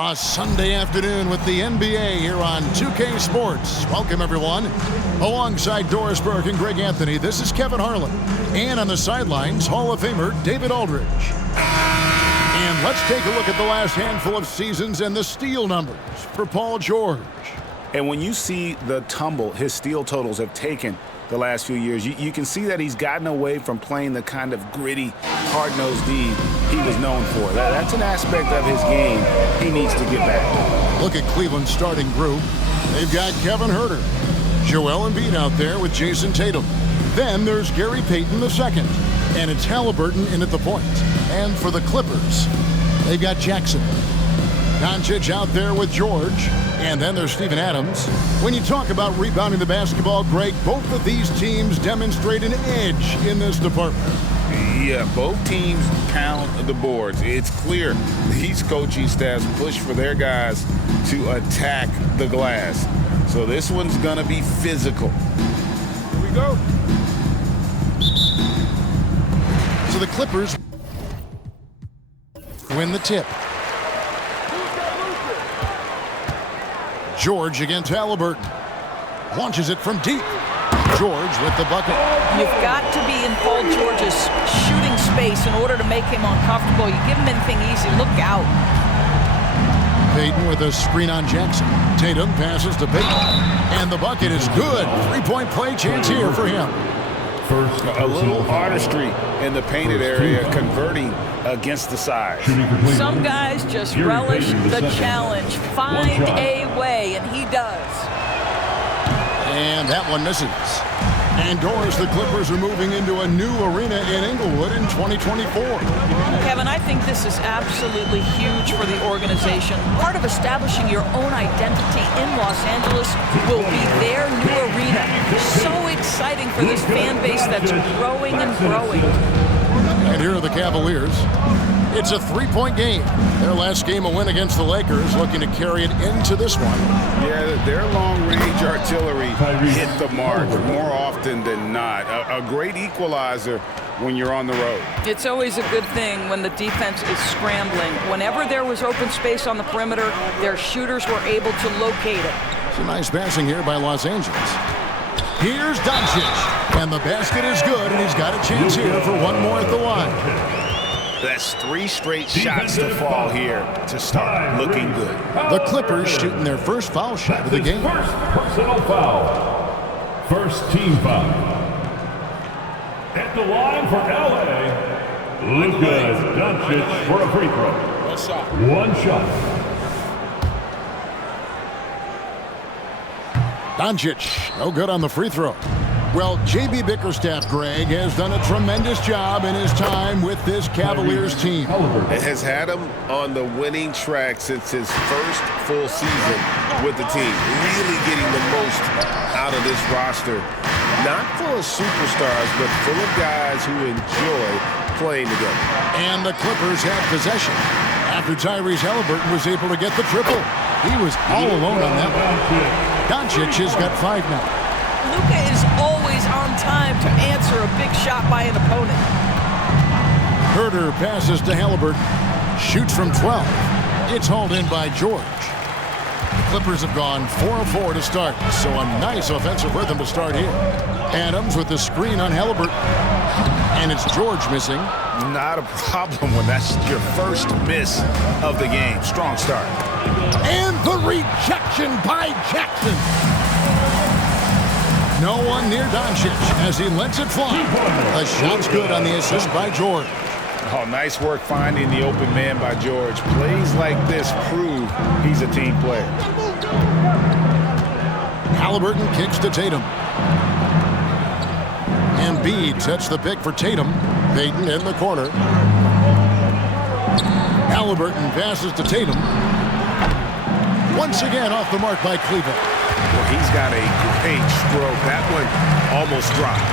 A Sunday afternoon with the NBA here on 2K Sports. Welcome, everyone. Alongside Doris Burke and Greg Anthony, this is Kevin Harlan. And on the sidelines, Hall of Famer David Aldridge. And let's take a look at the last handful of seasons and the steal numbers for Paul George. And when you see the tumble his steal totals have taken the last few years, you can see that he's gotten away from playing the kind of gritty, hard-nosed D he was known for. That's an aspect of his game he needs to get back. Look at Cleveland's starting group. They've got Kevin Huerter, Joel Embiid out there with Jason Tatum. Then there's Gary Payton II, and it's Halliburton in at the point. And for the Clippers, they've got Jackson. Doncic out there with George, and then there's Steven Adams. When you talk about rebounding the basketball, Greg, both of these teams demonstrate an edge in this department. Yeah, both teams pound the boards. It's clear these coaching staffs push for their guys to attack the glass. So this one's going to be physical. Here we go. So the Clippers win the tip. George against Halliburton. Launches it from deep. George with the bucket. You've got to be in Paul George's shooting space in order to make him uncomfortable. You give him anything easy, look out. Payton with a screen on Jackson. Tatum passes to Payton. And the bucket is good. Three-point play chance here for him. A little artistry in the painted area, converting against the side. Some guys just relish the challenge. Find a way, and he does. And that one misses. And Doris, the Clippers are moving into a new arena in Inglewood in 2024. Kevin, I think this is absolutely huge for the organization. Part of establishing your own identity in Los Angeles will be their new arena. So exciting for this fan base that's growing and growing. And here are the Cavaliers. It's a three-point game. Their last game, a win against the Lakers, looking to carry it into this one. Yeah, their long-range artillery hit the mark more often than not. A great equalizer when you're on the road. It's always a good thing when the defense is scrambling. Whenever there was open space on the perimeter, their shooters were able to locate it. It's a nice passing here by Los Angeles. Here's Doncic, and the basket is good, and he's got a chance here for one more at the line. That's three straight shots to fall here to start looking good. The Clippers shooting their first foul shot of the game. First personal foul. First team foul. At the line for LA, Luka Doncic for a free throw. One shot. Doncic, no good on the free throw. Well, J.B. Bickerstaff, Greg, has done a tremendous job in his time with this Cavaliers team. It has had him on the winning track since his first full season with the team. Really getting the most out of this roster. Not full of superstars, but full of guys who enjoy playing together. And the Clippers have possession after Tyrese Halliburton was able to get the triple. He was all alone on that one. Doncic has got 5 now. Luka is always on time to answer a big shot by an opponent. Huerter passes to Halliburton. Shoots from 12. It's hauled in by George. The Clippers have gone 4-4 to start, so a nice offensive rhythm to start here. Adams with the screen on Halliburton. And it's George missing. Not a problem when that's your first miss of the game. Strong start. And the rejection by Jackson. No one near Doncic as he lets it fly. The shot's good on the assist by George. Oh, nice work finding the open man by George. Plays like this prove he's a team player. Halliburton kicks to Tatum. Embiid sets the pick for Tatum. Payton in the corner. Halliburton passes to Tatum. Once again off the mark by Cleveland. Well, he's got a great stroke. That one almost dropped.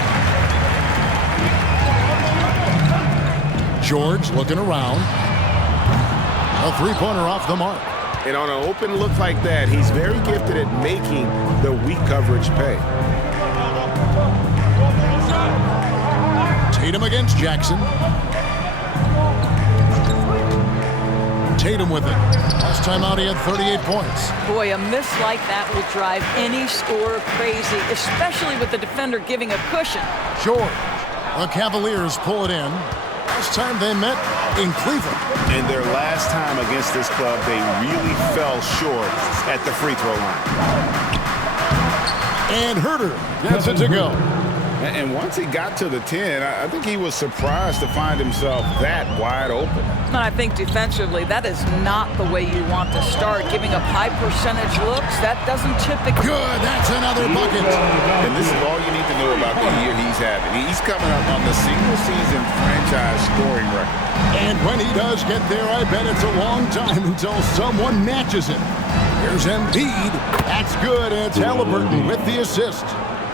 George looking around. A three-pointer off the mark. And on an open look like that, he's very gifted at making the weak coverage pay. Tatum against Jackson. Tatum with it. Last time out, he had 38 points. Boy, a miss like that will drive any scorer crazy, especially with the defender giving a cushion. George. The Cavaliers pull it in. Last time they met in Cleveland. In their last time against this club, they really fell short at the free throw line. And Herter gets it to go. And once he got to the 10, I think he was surprised to find himself that wide open. And I think defensively, that is not the way you want to start. Giving up high percentage looks, that doesn't typically... Good, that's another bucket. And this is all you need to know about the year he's having. He's coming up on the single-season franchise scoring record. And when he does get there, I bet it's a long time until someone matches it. Here's Embiid. That's good, and it's Halliburton with the assist.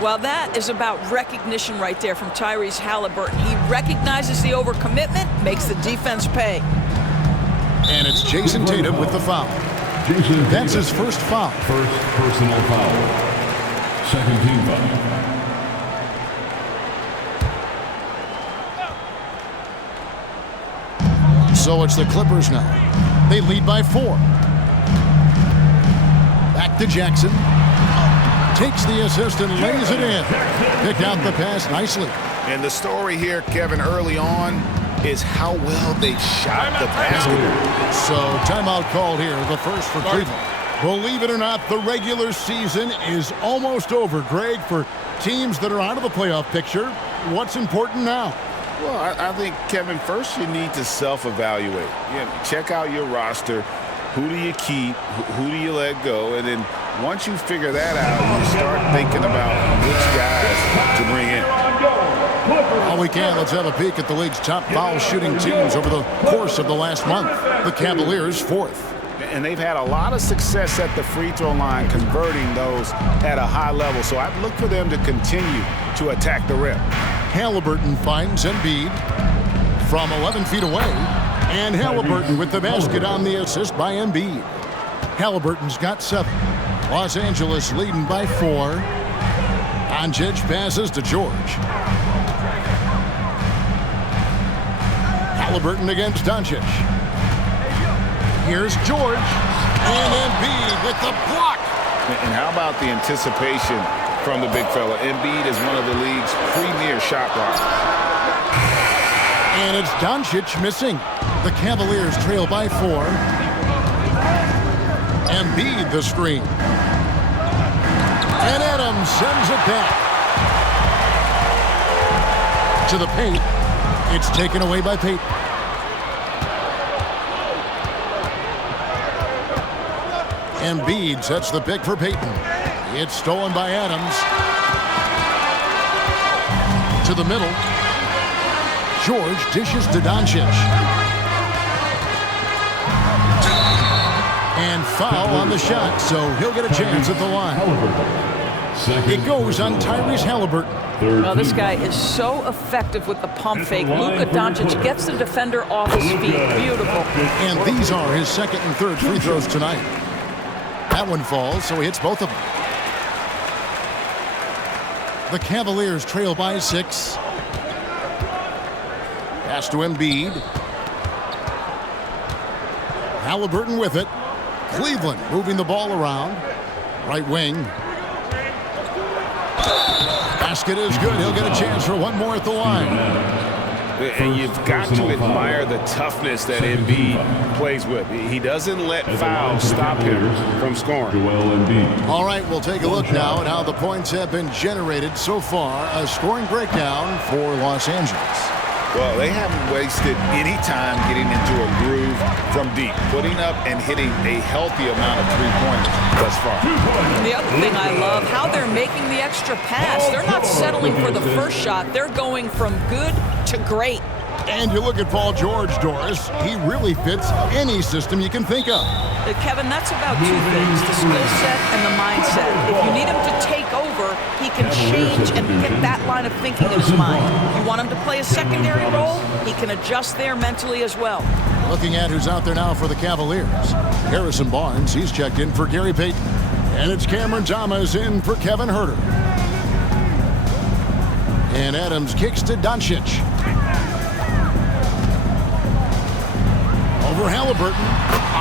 Well, that is about recognition right there from Tyrese Halliburton. He recognizes the overcommitment, makes the defense pay. And it's Jason Tatum with the foul. That's his first foul. First personal foul. Second team foul. So it's the Clippers now. They lead by 4. Back to Jackson. Takes the assist and lays it in. Picked out the pass nicely. And the story here, Kevin, early on is how well they shot the basketball. So timeout called here, the first for Cleveland. Believe it or not, the regular season is almost over, Greg. For teams that are out of the playoff picture, what's important now? Well, I think, Kevin, first you need to self-evaluate. Check out your roster. Who do you keep? Who do you let go? And then once you figure that out, you start thinking about which guys to bring in. All we can, let's have a peek at the league's top foul shooting teams over the course of the last month. The Cavaliers, 4th. And they've had a lot of success at the free throw line, converting those at a high level. So I'd look for them to continue to attack the rim. Halliburton finds Embiid from 11 feet away. And Halliburton with the basket on the assist by Embiid. Halliburton's got 7. Los Angeles leading by 4. Doncic passes to George. Halliburton against Doncic. Here's George. And Embiid with the block. And how about the anticipation from the big fella? Embiid is one of the league's premier shot blockers. And it's Doncic missing. The Cavaliers trail by 4. Embiid the screen. And Adams sends it back. To the paint. It's taken away by Payton. Embiid sets the pick for Payton. It's stolen by Adams. To the middle. George dishes to Doncic. And foul on the shot, so he'll get a chance at the line. It goes on Tyrese Halliburton. Well, this guy is so effective with the pump fake. Luka Doncic gets the defender off his feet. Beautiful. And these are his second and third free throws tonight. That one falls, so he hits both of them. The Cavaliers trail by 6. Pass to Embiid. Halliburton with it. Cleveland moving the ball around. Right wing. Basket is good. He'll get a chance for one more at the line. And you've got to admire the toughness that Embiid plays with. He doesn't let fouls stop him from scoring. All right, we'll take a look now at how the points have been generated so far. A scoring breakdown for Los Angeles. Well, they haven't wasted any time getting into a groove from deep, putting up and hitting a healthy amount of three-pointers thus far. The other thing I love, how they're making the extra pass. They're not settling for the first shot. They're going from good to great. And you look at Paul George, Doris. He really fits any system you can think of. Kevin, that's about 2 things, the skill set and the mindset. If you need him to take over, he can change and get that line of thinking in his mind. You want him to play a secondary role, he can adjust there mentally as well. Looking at who's out there now for the Cavaliers. Harrison Barnes, he's checked in for Gary Payton. And it's Cameron Thomas in for Kevin Herter. And Adams kicks to Doncic. Over Halliburton.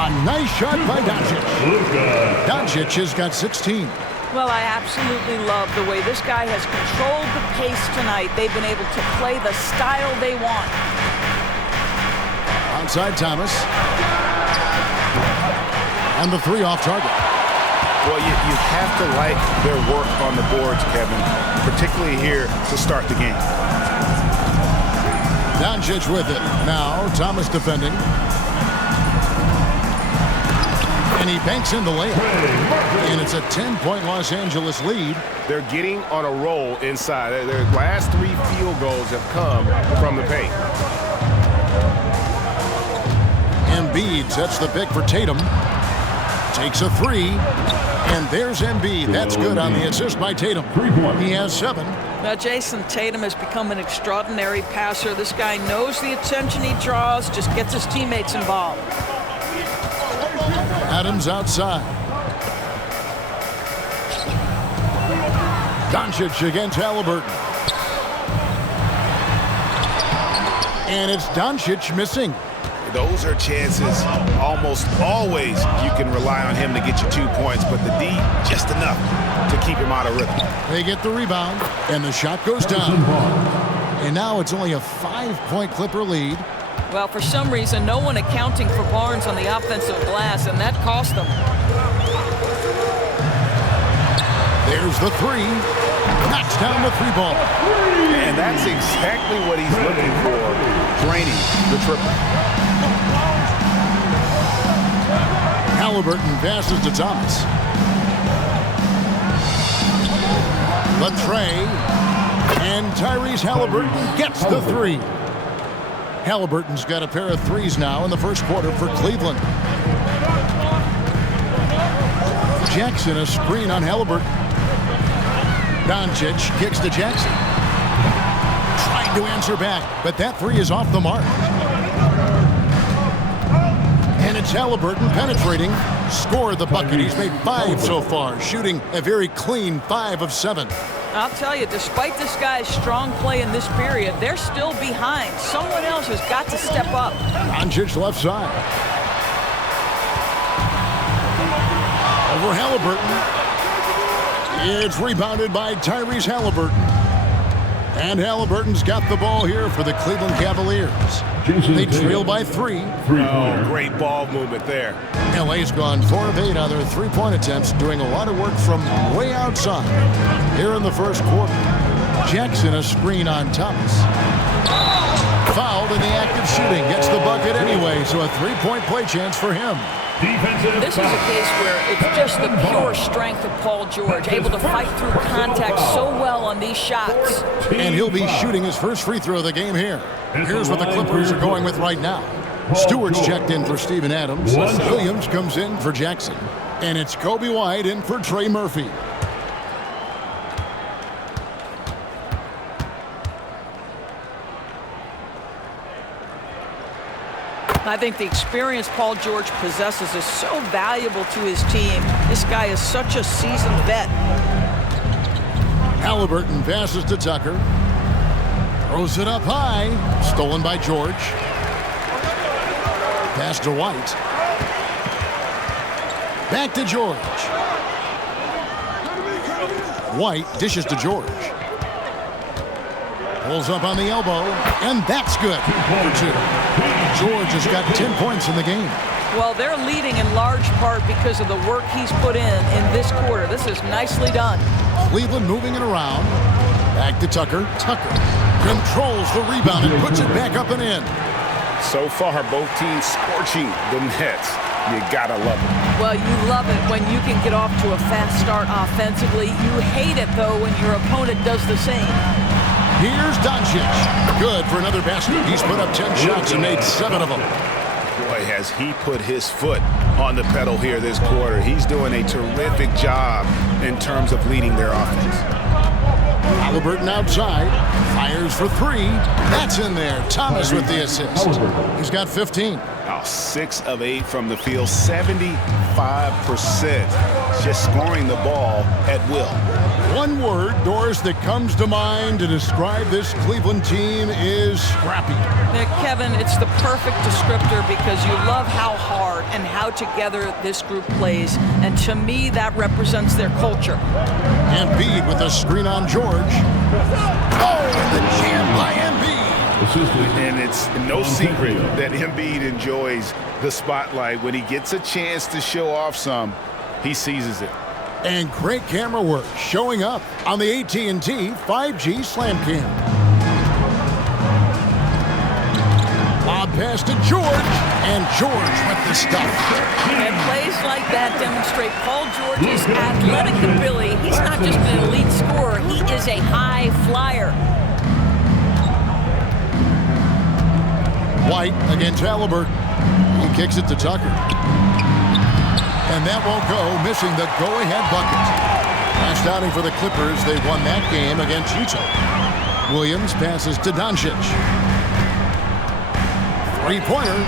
A nice shot by Doncic. Doncic has got 16. Well, I absolutely love the way this guy has controlled the pace tonight. They've been able to play the style they want. Outside Thomas. And the three off target. Well, you have to like their work on the boards, Kevin, particularly here to start the game. Doncic with it. Now Thomas defending. And he banks in the layup. And it's a 10-point Los Angeles lead. They're getting on a roll inside. Their last 3 field goals have come from the paint. Embiid sets the pick for Tatum. Takes a 3. And there's Embiid. That's good on the assist by Tatum. He has 7. Now, Jason Tatum has become an extraordinary passer. This guy knows the attention he draws, just gets his teammates involved. Adams outside. Doncic against Halliburton. And it's Doncic missing. Those are chances almost always you can rely on him to get you 2 points, but the D just enough to keep him out of rhythm. They get the rebound, and the shot goes down. And now it's only a 5-point Clipper lead. Well, for some reason, no one accounting for Barnes on the offensive glass, and that cost them. There's the 3. Knocks down the 3 ball. And that's exactly what he's looking for, draining the triple. Halliburton passes to Thomas. Latrey. And Tyrese Halliburton gets the 3. Halliburton's got a pair of 3s now in the first quarter for Cleveland. Jackson, a screen on Halliburton. Doncic kicks to Jackson. Trying to answer back, but that 3 is off the mark. And it's Halliburton penetrating. Scored the bucket. He's made 5 so far, shooting a very clean 5 of 7. I'll tell you, despite this guy's strong play in this period, they're still behind. Someone else has got to step up. Doncic left side. Over Halliburton. It's rebounded by Tyrese Halliburton. And Halliburton's got the ball here for the Cleveland Cavaliers. They trail by 3. Oh, great ball movement there. LA's gone 4 of 8 on their 3-point attempts, doing a lot of work from way outside. Here in the first quarter, Jackson a screen on Thomas. Fouled in the act of shooting, gets the bucket anyway, so a 3-point play chance for him. This is a case where it's just the pure strength of Paul George, able to fight through contact so well on these shots. And he'll be shooting his first free throw of the game here. Here's what the Clippers are going with right now. Stewart's checked in for Steven Adams. Williams comes in for Jackson. And it's Kobe White in for Trey Murphy. I think the experience Paul George possesses is so valuable to his team. This guy is such a seasoned vet. Halliburton passes to Tucker. Throws it up high. Stolen by George. Pass to White. Back to George. White dishes to George. Pulls up on the elbow, and that's good for 2. George has got 10 points in the game. Well, they're leading in large part because of the work he's put in this quarter. This is nicely done. Cleveland moving it around. Back to Tucker. Tucker controls the rebound and puts it back up and in. So far, both teams scorching the nets. You gotta love it. Well, you love it when you can get off to a fast start offensively. You hate it, though, when your opponent does the same. Here's Doncic. Good for another basket. He's put up 10 shots and made 7 of them. Boy, has he put his foot on the pedal here this quarter. He's doing a terrific job in terms of leading their offense. Halliburton outside. Fires for 3. That's in there. Thomas with the assist. He's got 15. Oh, 6 of 8 from the field. 75%. Just scoring the ball at will. One word, Doris, that comes to mind to describe this Cleveland team is scrappy. Kevin, it's the perfect descriptor because you love how hard and how together this group plays. And to me, that represents their culture. Embiid with a screen on George. Oh, and the jam by Embiid. And it's no secret that Embiid enjoys the spotlight. When he gets a chance to show off some, he seizes it. And great camera work showing up on the AT&T 5G Slam Cam. Lob pass to George, and George with the stuff. And plays like that demonstrate Paul George's athletic ability. He's not just an elite scorer, he is a high flyer. White against Halliburton. He kicks it to Tucker. And that won't go, missing the go-ahead bucket. Last outing for the Clippers, they won that game against Utah. Williams passes to Doncic. Three-pointer.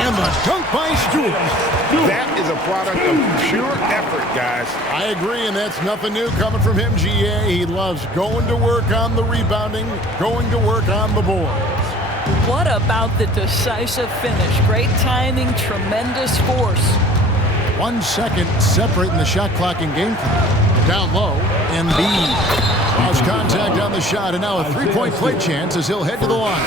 And the dunk by Stewart. That is a product of pure effort, guys. I agree, and that's nothing new coming from him, GA. He loves going to work on the rebounding, going to work on the boards. What about the decisive finish? Great timing, tremendous force. 1 second separating the shot clock and game clock. Down low, Embiid lost contact on the shot, and now a three-point play chance as he'll head to the line.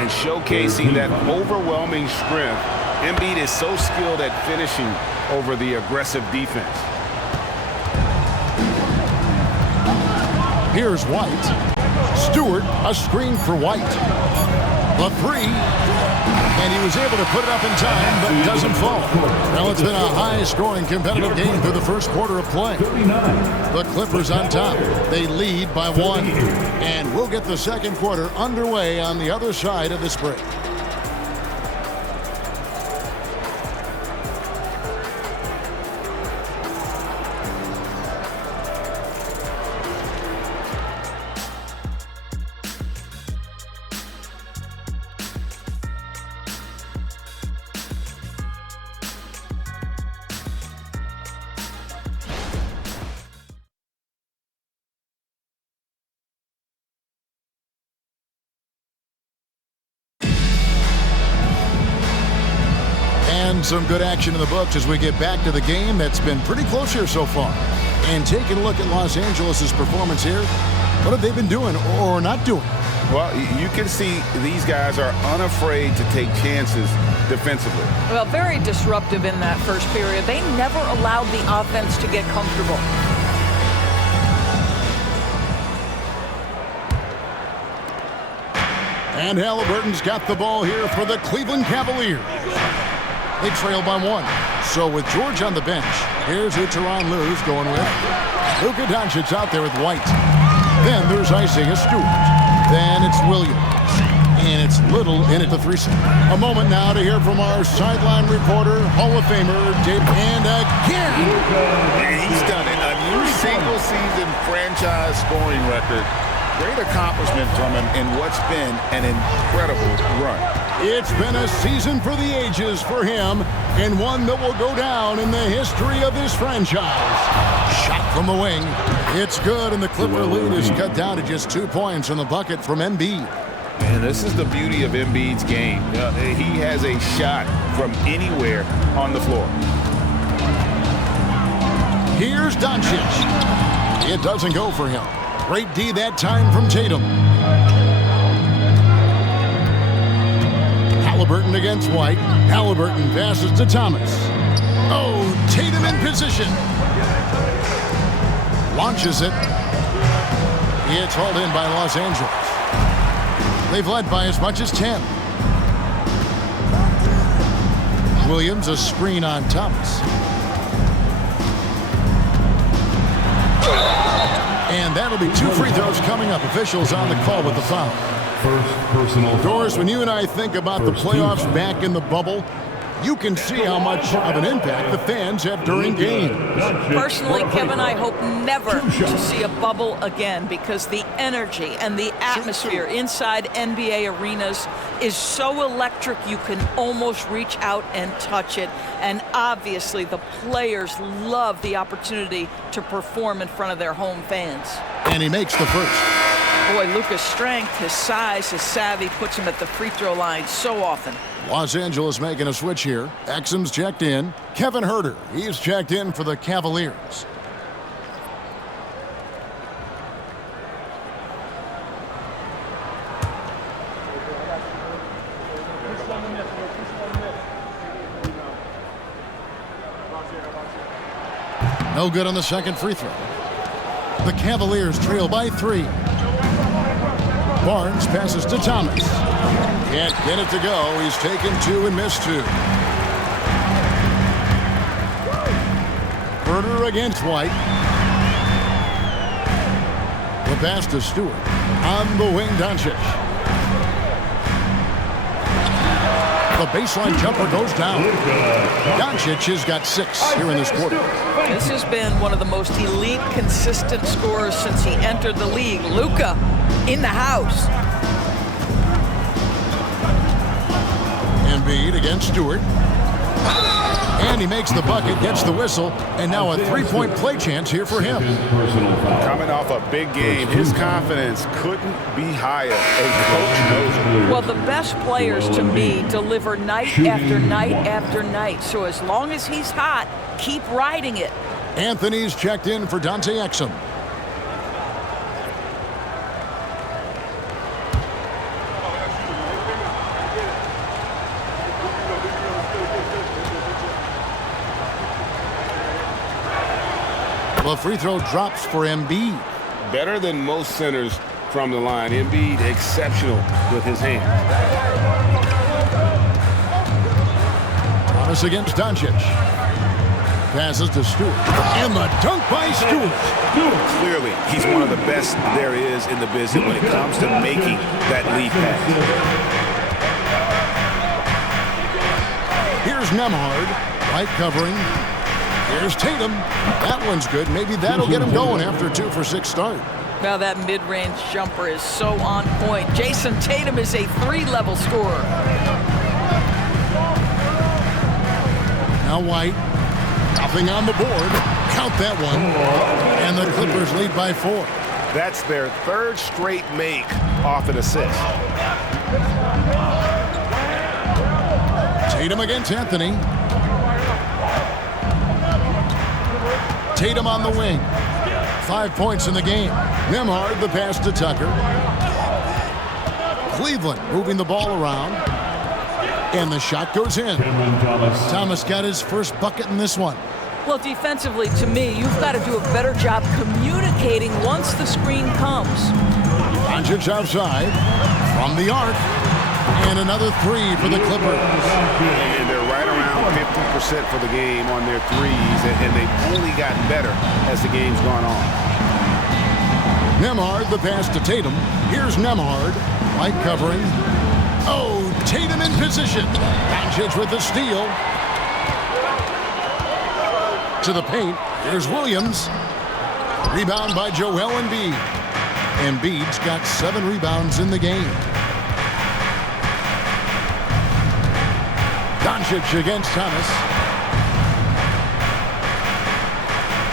And showcasing that overwhelming strength, Embiid is so skilled at finishing over the aggressive defense. Here's White. Stewart, a screen for White. The three, and he was able to put it up in time, but doesn't fall. Well, it's been a high-scoring competitive game through the first quarter of play. The Clippers on top. They lead by 1. And we'll get the second quarter underway on the other side of this break. And some good action in the books as we get back to the game that's been pretty close here so far. And taking a look at Los Angeles' performance here, what have they been doing or not doing? Well, you can see these guys are unafraid to take chances defensively. Well, very disruptive in that first period. They never allowed the offense to get comfortable. And Halliburton's got the ball here for the Cleveland Cavaliers. They trail by 1. So with George on the bench, here's who Tyronn Lue's going with. Luka Doncic out there with White. Then there's Isaiah Stewart. Then it's Williams. And it's Little in at the 3-set. A moment now to hear from our sideline reporter, Hall of Famer, Dave. And again. And he's done it. A new single-season franchise scoring record. Great accomplishment from him in what's been an incredible run. It's been a season for the ages for him, and one that will go down in the history of this franchise. Shot from the wing. It's good, and the Clipper lead is cut down to just 2 points on the bucket from Embiid. And this is the beauty of Embiid's game. He has a shot from anywhere on the floor. Here's Doncic. It doesn't go for him. Great D that time from Tatum. Halliburton against White. Halliburton passes to Thomas. Oh, Tatum in position. Launches it. It's hauled in by Los Angeles. They've led by as much as 10. Williams, a screen on Thomas. And that'll be 2 free throws coming up. Officials on the call with the foul. First personal. Doris, when you and I think about the playoffs back in the bubble, You can see how much of an impact the fans have during games. Personally, Kevin, I hope never to see a bubble again because the energy and the atmosphere inside NBA arenas is so electric you can almost reach out and touch it. And obviously, the players love the opportunity to perform in front of their home fans. And he makes the first. Boy, Luka's strength, his size, his savvy puts him at the free throw line so often. Los Angeles making a switch here. Exum's checked in. Kevin Huerter, he's checked in for the Cavaliers. No good on the second free throw. The Cavaliers trail by 3. Barnes passes to Thomas. Can't get it to go. He's taken 2 and missed 2. Huerter against White. The pass to Stewart. On the wing, Doncic. The baseline jumper goes down. Doncic has got 6 here in this quarter. This has been one of the most elite, consistent scorers since he entered the league. Luka in the house. Embiid against Stewart. And he makes the bucket, gets the whistle, and now a 3-point play chance here for him. Coming off a big game, his confidence couldn't be higher, and coach knows it. Well, the best players to me deliver night after night after night. So as long as he's hot, keep riding it. Anthony's checked in for Dante Exum. The free throw drops for Embiid. Better than most centers from the line. Embiid exceptional with his hands. Thomas against Doncic. Passes to Stewart. And the dunk by Stewart. Clearly, he's one of the best there is in the business when it comes to making that lead pass. Here's Nembhard. Right covering. Here's Tatum. That one's good. Maybe that'll get him going after a 2-for-6 start. Now that mid-range jumper is so on point. Jason Tatum is a 3-level scorer. Now White. Nothing on the board. Count that one. And the Clippers lead by 4. That's their 3rd straight make off an assist. Tatum against Anthony. Tatum on the wing. 5 points in the game. Nembhard the pass to Tucker. Cleveland moving the ball around. And the shot goes in. Thomas got his first bucket in this one. Well, defensively, to me, you've got to do a better job communicating once the screen comes. Doncic outside. From the arc. And another 3 for the Clippers. And they're right around 50% for the game on their threes, and they've only gotten better as the game's gone on. Nembhard the pass to Tatum. Here's Nembhard. White covering. Oh, Tatum in position. Doncic with the steal. To the paint. Here's Williams. Rebound by Joel Embiid. Embiid's got 7 rebounds in the game. Doncic against Thomas.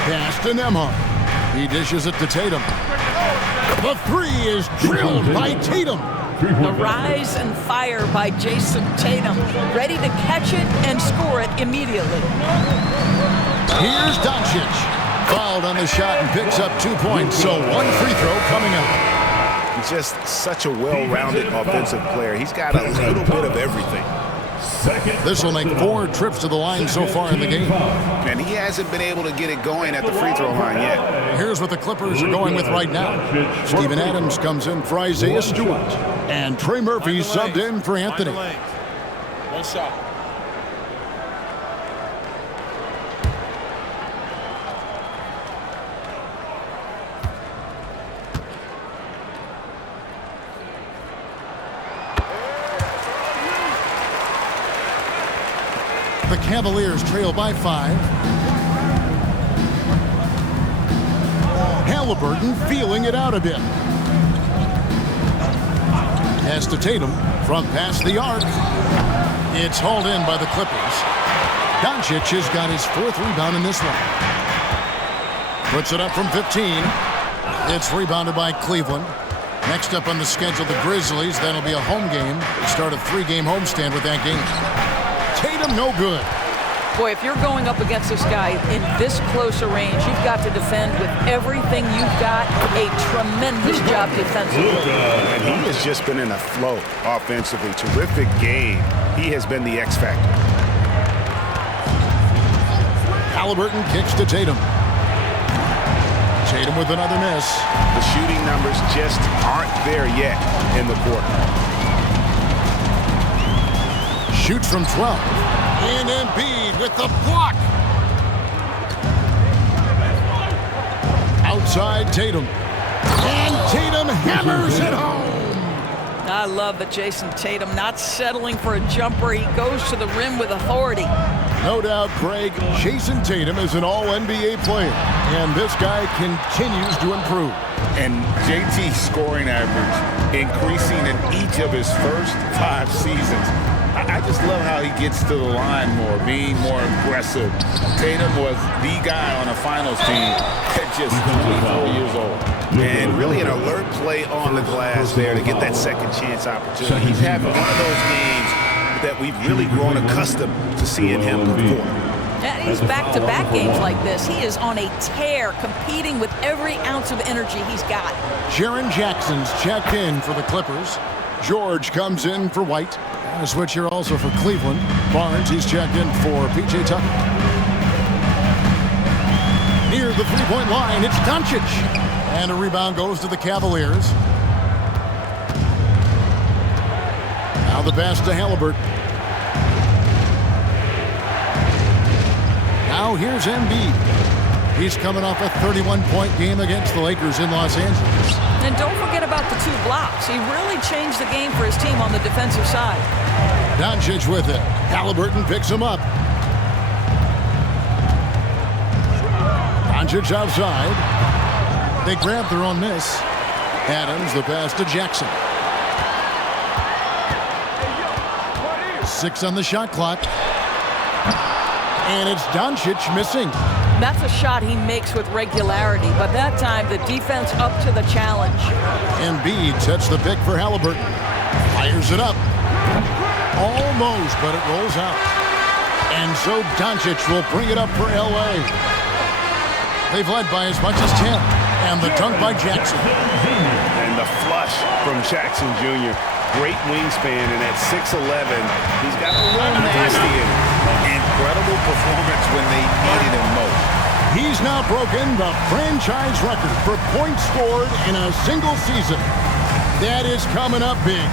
Pass to Nembhard. He dishes it to Tatum. The 3 is drilled by Tatum. The rise and fire by Jason Tatum. Ready to catch it and score it immediately. Here's Doncic. Fouled on the shot and picks up 2 points. So 1 free throw coming up. He's just such a well-rounded offensive player. He's got a little bit of everything. This will make 4 trips to the line so far in the game. And he hasn't been able to get it going at the free throw line yet. Here's what the Clippers are going with right now. Steven Adams comes in for Isaiah Stewart. And Trey Murphy subbed in for Anthony. One shot. The Cavaliers trail by 5. Halliburton feeling it out a bit. Pass to Tatum from past the arc. It's hauled in by the Clippers. Doncic has got his 4th rebound in this one. Puts it up from 15. It's rebounded by Cleveland. Next up on the schedule, the Grizzlies. That'll be a home game. They start a 3-game homestand with that game. Tatum, no good. Boy, if you're going up against this guy in this close a range, you've got to defend with everything you've got. A tremendous job defensively. And he has just been in a flow offensively. Terrific game. He has been the X factor. Halliburton kicks to Tatum. Tatum with another miss. The shooting numbers just aren't there yet in the quarter. Shoots from 12. And Embiid with the block. Outside Tatum. And Tatum hammers it home. I love that Jason Tatum not settling for a jumper. He goes to the rim with authority. No doubt, Greg, Jason Tatum is an all-NBA player, and this guy continues to improve. And JT's scoring average increasing in each of his first 5 seasons. I just love how he gets to the line more, being more aggressive. Tatum was the guy on a finals team at just 24 years old. And really an alert play on the glass there to get that second chance opportunity. He's having one of those games that we've really grown accustomed to seeing him perform. Yeah, he's back-to-back games like this. He is on a tear, competing with every ounce of energy he's got. Jaren Jackson's checked in for the Clippers. George comes in for White. And a switch here also for Cleveland. Barnes, he's checked in for P.J. Tucker. Near the three-point line, it's Doncic. And a rebound goes to the Cavaliers. Now the pass to Halliburton. Now here's Embiid. He's coming off a 31-point game against the Lakers in Los Angeles. And don't forget about the 2 blocks. He really changed the game for his team on the defensive side. Doncic with it. Halliburton picks him up. Doncic outside. They grab their own miss. Adams, the pass to Jackson. 6 on the shot clock. And it's Doncic missing. That's a shot he makes with regularity, but that time the defense up to the challenge. Embiid sets the pick for Halliburton. Fires it up. Almost, but it rolls out. And so Doncic will bring it up for L.A. They've led by as much as 10. And the dunk by Jackson. And the flush from Jackson Jr. Great wingspan, and at 6'11", he's got a little nasty in him. Incredible performance when they needed him most. He's now broken the franchise record for points scored in a single season. That is coming up big.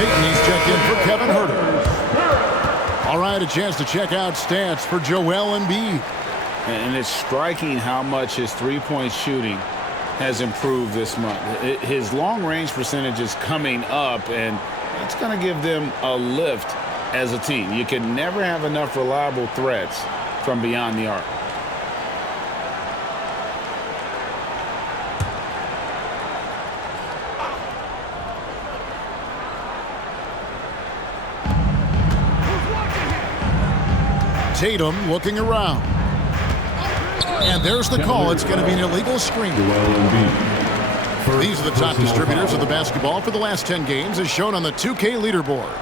He's checked in for Kevin Huerter. All right, a chance to check out stats for Joel Embiid. And it's striking how much his three-point shooting has improved this month. His long-range percentage is coming up, and That's going to give them a lift as a team. You can never have enough reliable threats from beyond the arc. Tatum looking around. And there's the call. It's going to be an illegal screen. These are the top distributors of the basketball for the last 10 games as shown on the 2K leaderboard.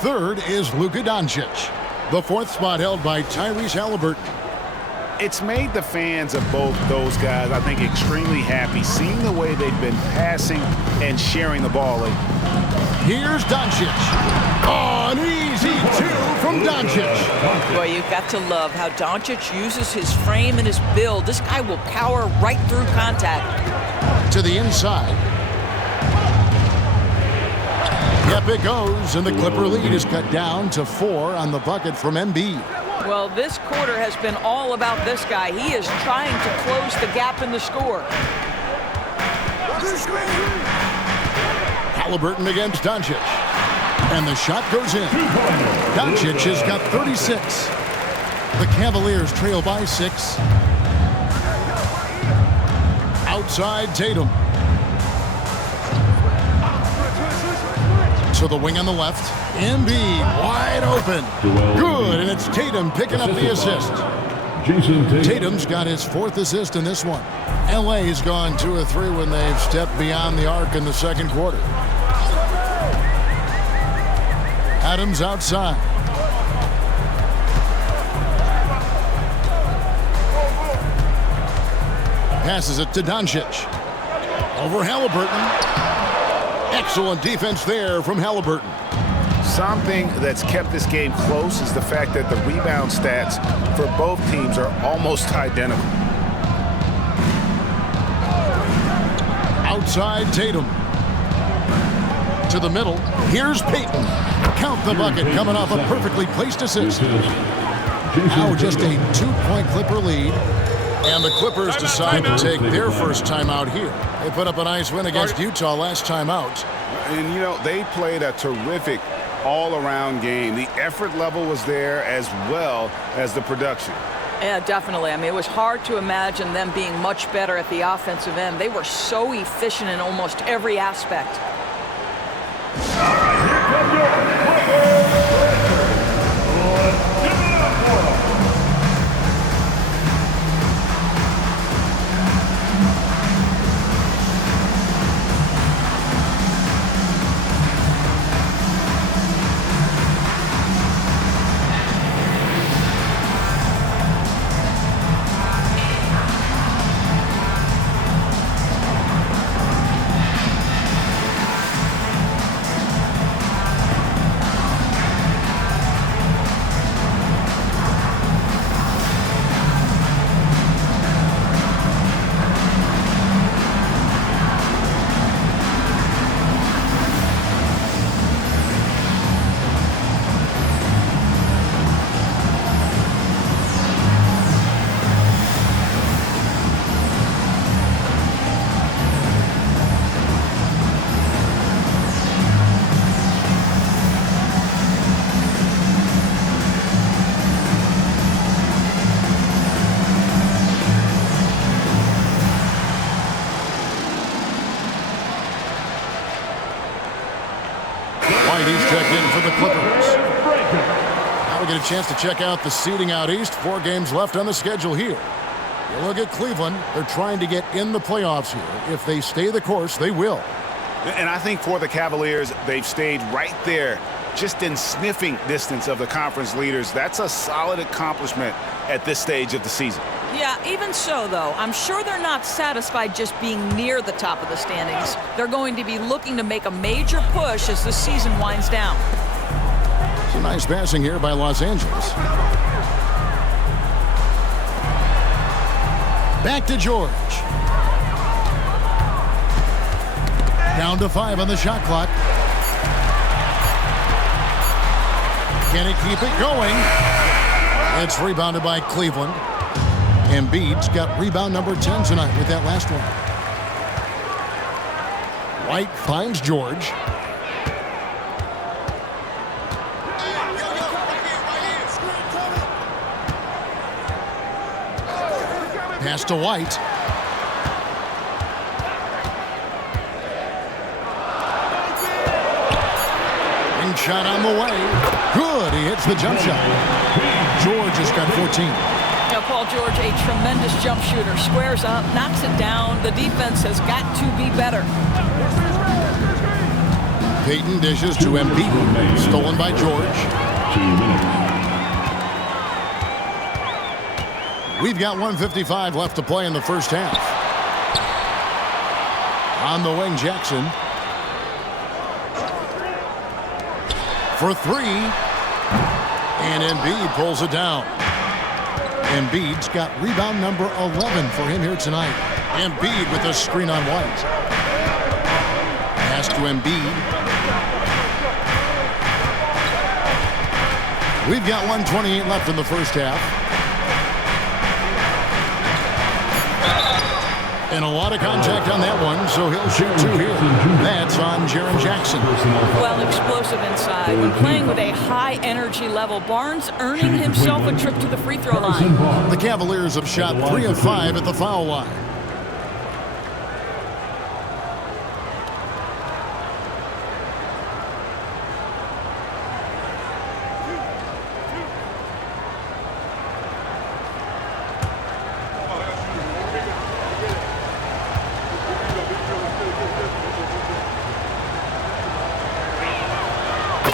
Third is Luka Doncic. The fourth spot held by Tyrese Halliburton. It's made the fans of both those guys, I think, extremely happy, seeing the way they've been passing and sharing the ball lately. Here's Doncic. Oh, an easy two from Doncic. Boy, you've got to love how Doncic uses his frame and his build. This guy will power right through contact. To the inside. Yep, it goes, and the Clipper lead is cut down to 4 on the bucket from Embiid. Well, this quarter has been all about this guy. He is trying to close the gap in the score. Halliburton against Doncic. And the shot goes in. Doncic has got 36. The Cavaliers trail by 6. Outside Tatum. To the wing on the left. Embiid wide open. Good, and it's Tatum picking up the assist. Tatum's got his 4th assist in this one. LA's gone 2 of 3 when they've stepped beyond the arc in the second quarter. Adams outside. Passes it to Doncic. Over Halliburton. Excellent defense there from Halliburton. Something that's kept this game close is the fact that the rebound stats for both teams are almost identical. Outside Tatum. To the middle. Here's Payton. Count the bucket coming off a perfectly placed assist. Now just a 2-point Clipper lead. And the Clippers decide to take their first timeout here. They put up a nice win against Utah last time out. And, you know, they played a terrific all-around game. The effort level was there as well as the production. Yeah, definitely. I mean, it was hard to imagine them being much better at the offensive end. They were so efficient in almost every aspect. He's checked in for the Clippers. Now we get a chance to check out the seeding out east. 4 games left on the schedule here. You look at Cleveland. They're trying to get in the playoffs here. If they stay the course, they will. And I think for the Cavaliers, they've stayed right there, just in sniffing distance of the conference leaders. That's a solid accomplishment at this stage of the season. Yeah, even so, though, I'm sure they're not satisfied just being near the top of the standings. They're going to be looking to make a major push as the season winds down. Some nice passing here by Los Angeles. Back to George. Down to 5 on the shot clock. Can he keep it going? It's rebounded by Cleveland. Embiid's got rebound number 10 tonight with that last one. White finds George. Pass to White. And shot on the way. Good. He hits the jump shot. George has got 14. Now, Paul George, a tremendous jump shooter. Squares up, knocks it down. The defense has got to be better. Payton dishes to Embiid. Stolen by George. 2 minutes. We've got 1:55 left to play in the first half. On the wing, Jackson. For three. And Embiid pulls it down. Embiid's got rebound number 11 for him here tonight. Embiid with a screen on White. Pass to Embiid. We've got 1:28 left in the first half. And a lot of contact on that one, so he'll shoot 2 here. That's on Jaren Jackson. Well, explosive inside. When playing with a high energy level, Barnes earning himself a trip to the free throw line. The Cavaliers have shot 3 of 5 at the foul line.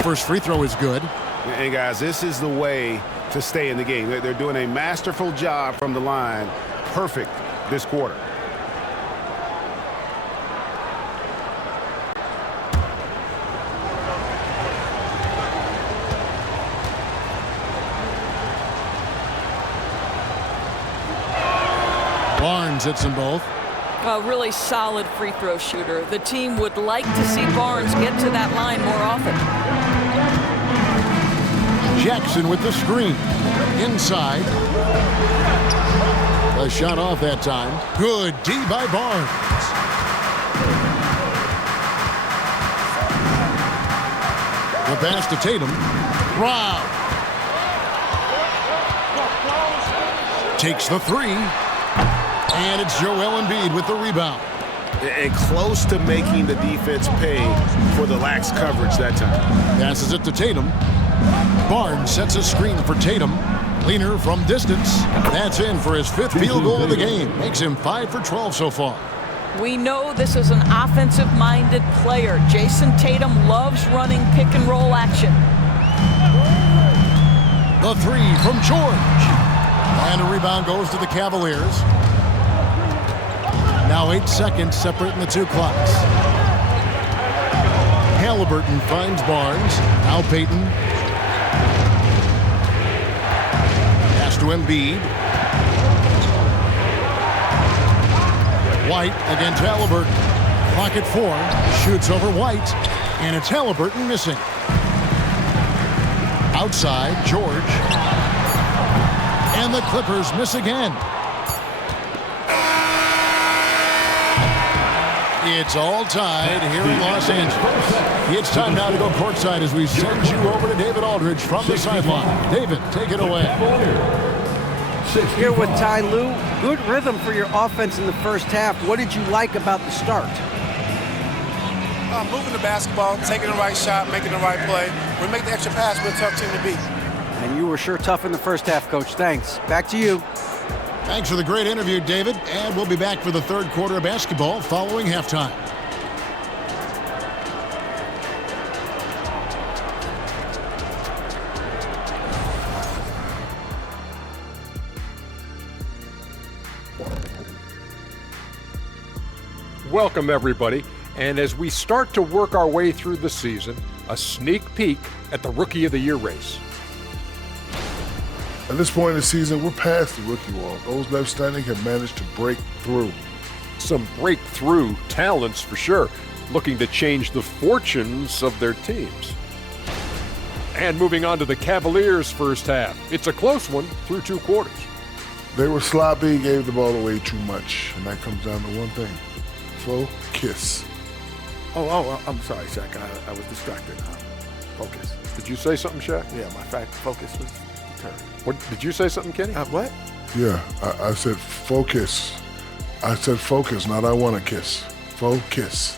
First free throw is good. And guys, this is the way to stay in the game. They're doing a masterful job from the line. Perfect this quarter. Barnes hits them both. A really solid free throw shooter. The team would like to see Barnes get to that line more often. Jackson with the screen. Inside. A shot off that time. Good D by Barnes. The pass to Tatum. Wow. Takes the three. And it's Joel Embiid with the rebound. And close to making the defense pay for the lax coverage that time. Passes it to Tatum. Barnes sets a screen for Tatum. Leaner from distance. That's in for his 5th field goal of the game. Makes him 5 for 12 so far. We know this is an offensive-minded player. Jason Tatum loves running pick-and-roll action. The three from George. And a rebound goes to the Cavaliers. Now 8 seconds separating the two clocks. Halliburton finds Barnes. Now Payton. Pass to Embiid. White against Halliburton. Clock at 4. Shoots over White. And it's Halliburton missing. Outside, George. And the Clippers miss again. It's all tied here in Los Angeles. It's time now to go courtside as we send you over to David Aldridge from the sideline. David, take it away. Here with Ty Lue. Good rhythm for your offense in the first half. What did you like about the start? Moving the basketball, taking the right shot, making the right play. We make the extra pass, we're a tough team to beat. And you were sure tough in the first half, Coach. Thanks. Back to you. Thanks for the great interview, David. And we'll be back for the third quarter of basketball following halftime. Welcome, everybody. And as we start to work our way through the season, a sneak peek at the Rookie of the Year race. At this point in the season, we're past the rookie wall. Those left standing have managed to break through. Some breakthrough talents for sure, looking to change the fortunes of their teams. And moving on to the Cavaliers' first half. It's a close one through 2 quarters. They were sloppy, gave the ball away too much, and that comes down to one thing. Focus. Oh, I'm sorry, Shaq. I was distracted. Focus. Did you say something, Shaq? Yeah, my focus was terrible. What, did you say something, Kenny? What? Yeah, I said focus. I said focus, not I want to kiss. Focus.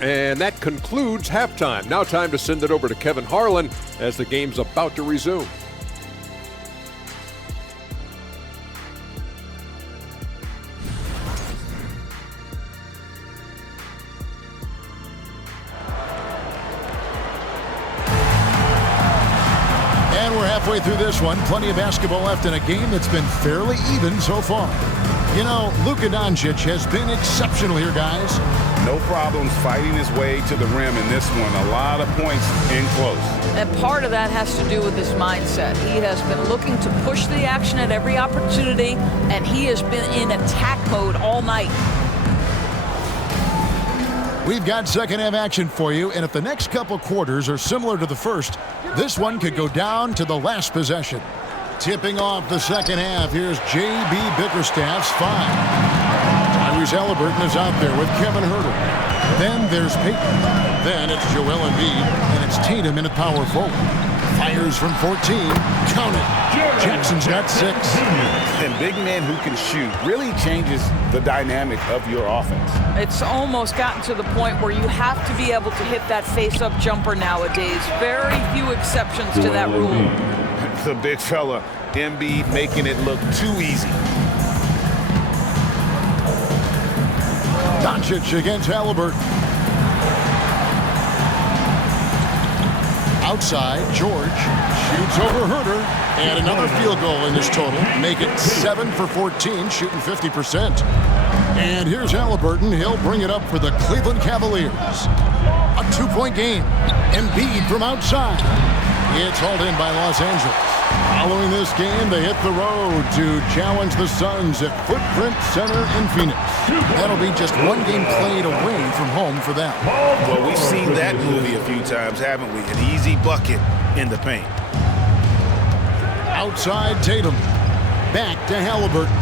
And that concludes halftime. Now time to send it over to Kevin Harlan as the game's about to resume. And we're halfway through this one. Plenty of basketball left in a game that's been fairly even so far. You know, Luka Doncic has been exceptional here, guys. No problems fighting his way to the rim in this one. A lot of points in close. And part of that has to do with his mindset. He has been looking to push the action at every opportunity, and he has been in attack mode all night. We've got second half action for you, and if the next couple quarters are similar to the first, this one could go down to the last possession. Tipping off the second half, here's J.B. Bickerstaff's 5. Tyrese Halliburton is out there with Kevin Huerter. Then there's Payton. Then it's Joel Embiid, and it's Tatum in at power forward. Fires from 14. Count it. Jackson's got 6. And big men who can shoot really changes the dynamic of your offense. It's almost gotten to the point where you have to be able to hit that face-up jumper nowadays. Very few exceptions to that rule. The big fella, Embiid, making it look too easy. Doncic against Halliburton. Outside, George shoots over Huerter, and another field goal in this total. Make it 7 for 14, shooting 50%. And here's Halliburton. He'll bring it up for the Cleveland Cavaliers. A 2-point game. Embiid from outside. It's hauled in by Los Angeles. Following this game, they hit the road to challenge the Suns at Footprint Center in Phoenix. That'll be just one game played away from home for them. Well, we've seen that movie a few times, haven't we? An easy bucket in the paint. Outside Tatum. Back to Halliburton.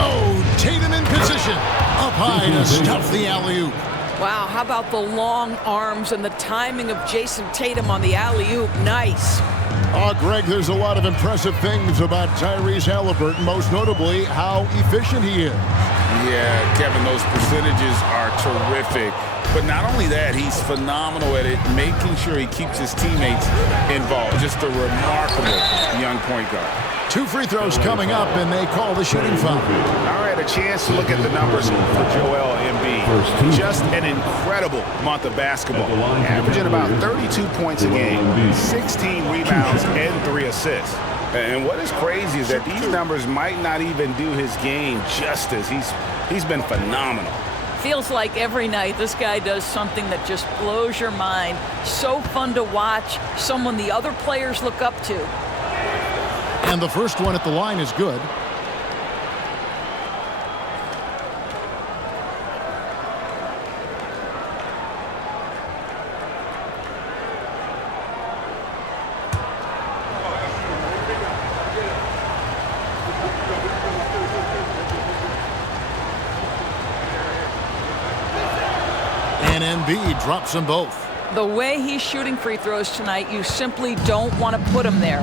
Oh, Tatum in position. Up high to stuff the alley-oop. Wow, how about the long arms and the timing of Jason Tatum on the alley-oop? Nice. Oh, Greg, there's a lot of impressive things about Tyrese Halliburton, most notably how efficient he is. Yeah, Kevin, those percentages are terrific. But not only that, he's phenomenal at it, making sure he keeps his teammates involved. Just a remarkable young point guard. 2 free throws coming up, and they call the shooting foul. All right, a chance to look at the numbers for Joel Embiid. Just an incredible month of basketball, averaging about 32 points a game, 16 rebounds, and 3 assists. And what is crazy is that these numbers might not even do his game justice. He's been phenomenal. Feels like every night this guy does something that just blows your mind. So fun to watch, someone the other players look up to. And the first one at the line is good. And Embiid drops them both. The way he's shooting free throws tonight, you simply don't want to put him there.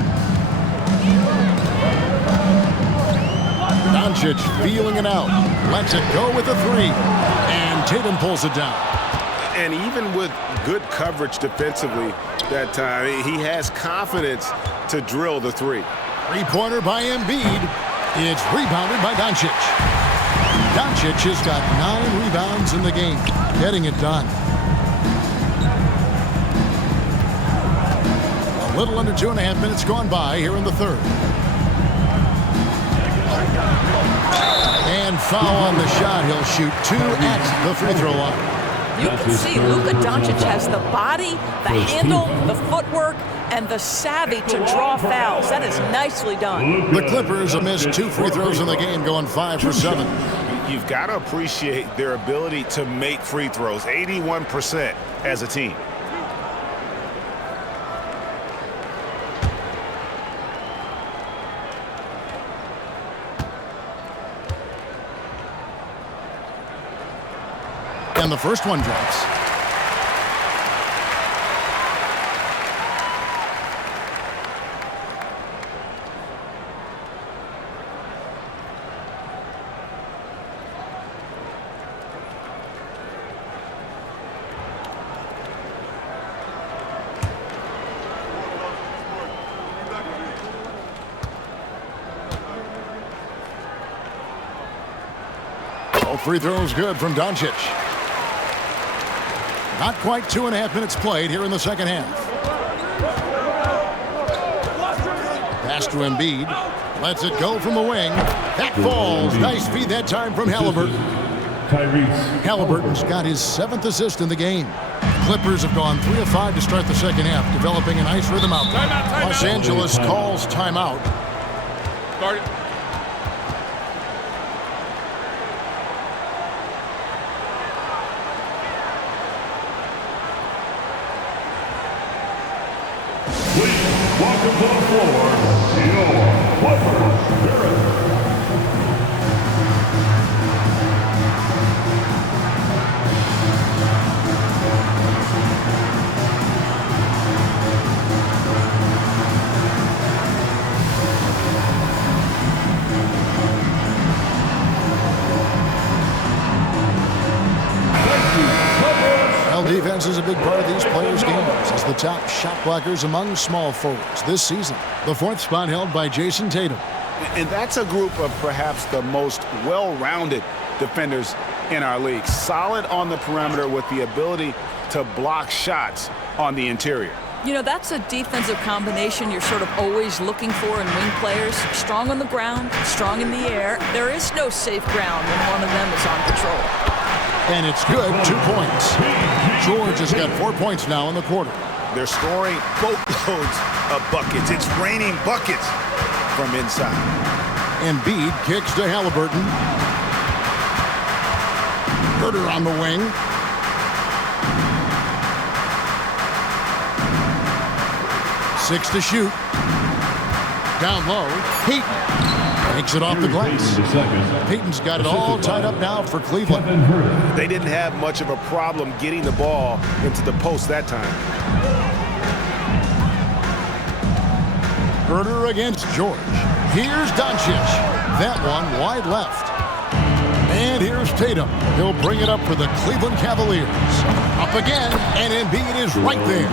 Doncic feeling it out. Lets it go with a 3. And Tatum pulls it down. And even with good coverage defensively that time, he has confidence to drill the 3. Three-pointer by Embiid. It's rebounded by Doncic. Doncic has got 9 rebounds in the game, getting it done. A little under 2.5 minutes gone by here in the third. And foul on the shot. He'll shoot 2 at the free throw line. You can see Luka Doncic has the body, the handle, the footwork, and the savvy to draw fouls. That is nicely done. The Clippers have missed 2 free throws in the game, going 5 for 7. You've got to appreciate their ability to make free throws, 81% as a team. And the first one drops. Both free throws good from Doncic. Not quite 2.5 minutes played here in the second half. Pass to Embiid. Lets it go from the wing. That falls. Nice feed that time from Halliburton. Halliburton's got his 7th assist in the game. Clippers have gone 3 of 5 to start the second half, developing a nice rhythm out there. Los Angeles calls timeout. Start it. Welcome to the floor, your Clippers Spirit. Defense is a big part of these players' games as the top shot blockers among small forwards this season. The 4th spot held by Jason Tatum. And that's a group of perhaps the most well-rounded defenders in our league. Solid on the perimeter with the ability to block shots on the interior. You know, that's a defensive combination you're sort of always looking for in wing players. Strong on the ground, strong in the air. There is no safe ground when one of them is on patrol. And it's good, 2 points. George has got 4 points now in the quarter. They're scoring boatloads of buckets. It's raining buckets from inside. Embiid kicks to Halliburton. Herter on the wing. Six to shoot. Down low. Peyton takes it off the glass. Peyton's got it all tied up now for Cleveland. They didn't have much of a problem getting the ball into the post that time. Herter against George. Here's Doncic. That one wide left. And here's Tatum. He'll bring it up for the Cleveland Cavaliers. Up again, and Embiid is right there.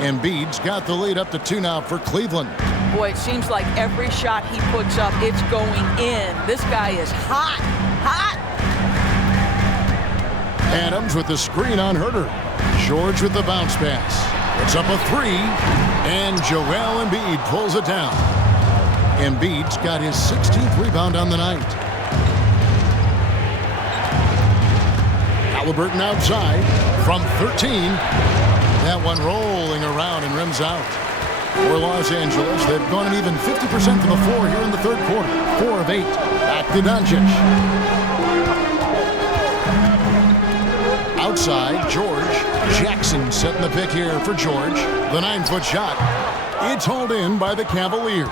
Embiid's got the lead up to 2 now for Cleveland. Boy, it seems like every shot he puts up, it's going in. This guy is hot, hot. Adams with the screen on Herter. George with the bounce pass. It's up a 3, and Joel Embiid pulls it down. Embiid's got his 16th rebound on the night. Halliburton outside from 13. That one rolling around and rims out. For Los Angeles, they've gone an even 50% from the floor here in the third quarter. 4 of 8. Back to Doncic. Outside, George. Jackson setting the pick here for George. The 9-foot shot. It's hauled in by the Cavaliers.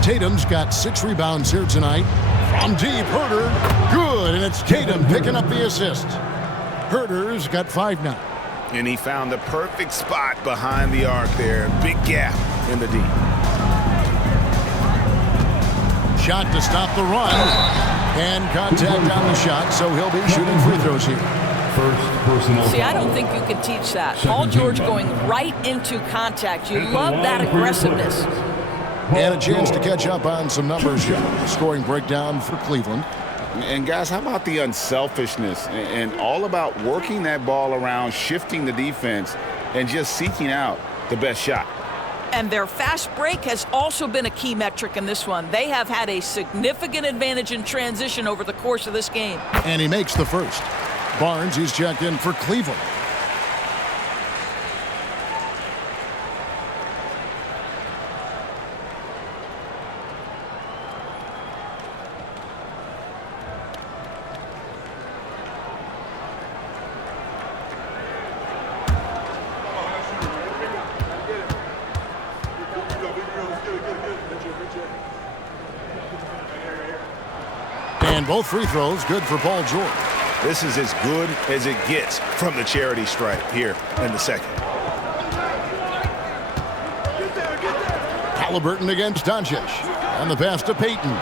Tatum's got 6 rebounds here tonight. From deep, Herter. Good, and it's Tatum picking up the assist. Herter's got 5 now. And he found the perfect spot behind the arc there. Big gap in the D. Shot to stop the run. And contact on the shot, so he'll be shooting free throws here. See, I don't think you can teach that. Paul George going right into contact. You love that aggressiveness. And a chance to catch up on some numbers here. Scoring breakdown for Cleveland. And guys, how about the unselfishness and all about working that ball around, shifting the defense, and just seeking out the best shot. And their fast break has also been a key metric in this one. They have had a significant advantage in transition over the course of this game. And he makes the first. Barnes, he's checked in for Cleveland. And both free throws good for Paul George. This is as good as it gets from the charity stripe here in the second. Halliburton against Doncic. And the pass to Peyton.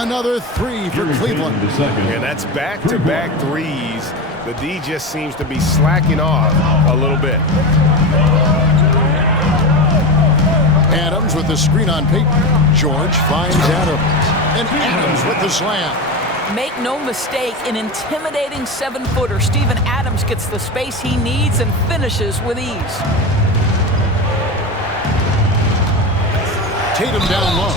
Another 3 for Cleveland. And that's back-to-back threes. The D just seems to be slacking off a little bit. Adams with the screen on Peyton. George finds Adams. And Adams with the slam. Make no mistake, an intimidating 7-footer. Steven Adams gets the space he needs and finishes with ease. Tatum down low.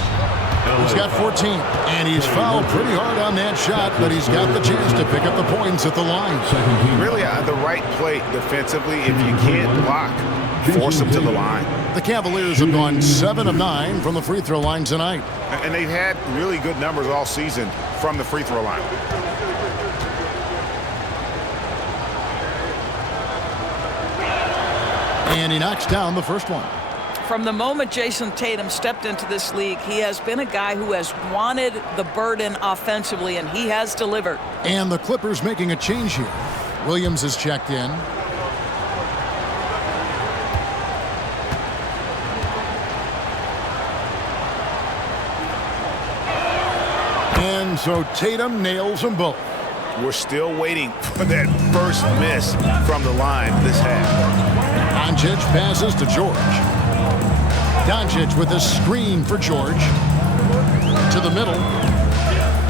He's got 14, and he's fouled pretty hard on that shot, but he's got the chance to pick up the points at the line. Really the right play defensively. If you can't block, force them to the line. The Cavaliers have gone 7 of 9 from the free throw line tonight. And they've had really good numbers all season from the free throw line. And he knocks down the first one. From the moment Jason Tatum stepped into this league, he has been a guy who has wanted the burden offensively, and he has delivered. And the Clippers making a change here. Williams is checked in. And so Tatum nails them both. We're still waiting for that first miss from the line this half. Doncic passes to George. Doncic with a screen for George. To the middle.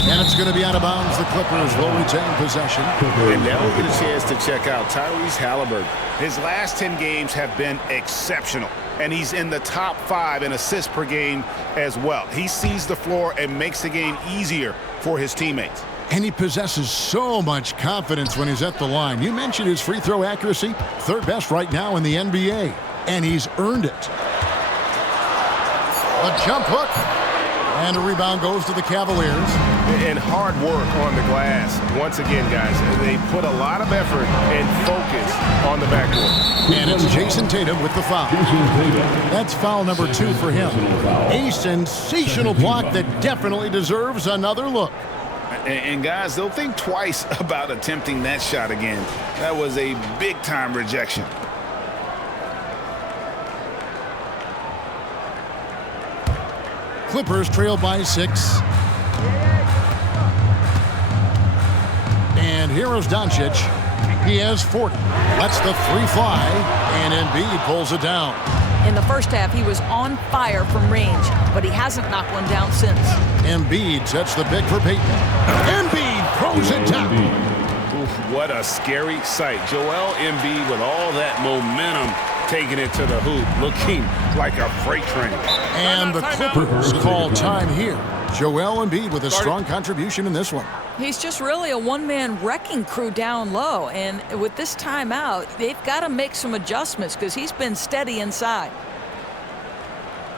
And it's going to be out of bounds. The Clippers will retain possession. And now we'll get a chance to check out Tyrese Halliburton. His last 10 games have been exceptional. And he's in the top 5 in assists per game as well. He sees the floor and makes the game easier for his teammates. And he possesses so much confidence when he's at the line. You mentioned his free throw accuracy, 3rd best right now in the NBA. And he's earned it. A jump hook. And a rebound goes to the Cavaliers. And hard work on the glass. Once again, guys, they put a lot of effort and focus on the backcourt. And it's Jason Tatum with the foul. That's foul number 2 for him. A sensational block that definitely deserves another look. And guys, they'll think twice about attempting that shot again. That was a big-time rejection. Clippers trail by 6. And here is Doncic. He has 40. Lets the 3 fly, and Embiid pulls it down. In the first half, he was on fire from range, but he hasn't knocked one down since. Embiid sets the pick for Payton. Embiid throws it down. What a scary sight. Joel Embiid with all that momentum taking it to the hoop, looking like a freight train. And the Clippers call time here. Joel Embiid with a strong contribution in this one. He's just really a one-man wrecking crew down low, and with this timeout, they've got to make some adjustments because he's been steady inside.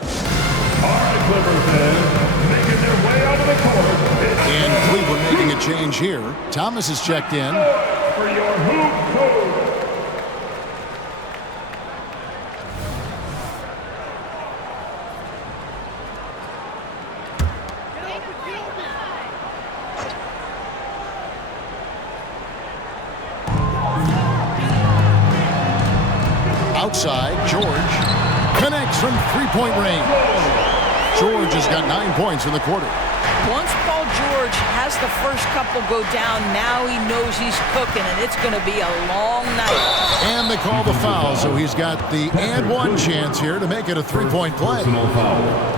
All right, Clippers fans, making their way out of the court. And Cleveland making a change here. Thomas is checked in. For your hoop code. Outside, George connects from 3-point range. George has got 9 points in the quarter. Once Paul George has the first couple go down, now he knows he's cooking, and it's going to be a long night. And they call the foul, so he's got the and one chance here to make it a 3-point play.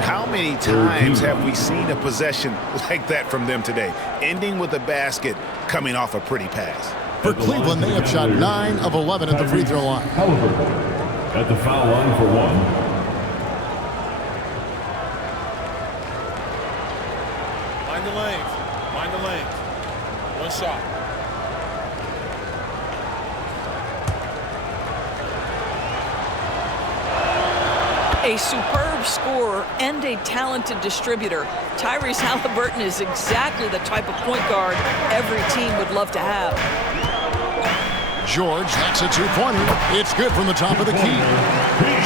How many times have we seen a possession like that from them today, ending with a basket coming off a pretty pass? For Cleveland, they have shot 9 of 11 at the free throw line. Halliburton at the foul line for 1. Mind the lanes. Mind the lanes. One shot. A superb scorer and a talented distributor, Tyrese Halliburton is exactly the type of point guard every team would love to have. George, that's a 2-pointer. It's good from the top of the key.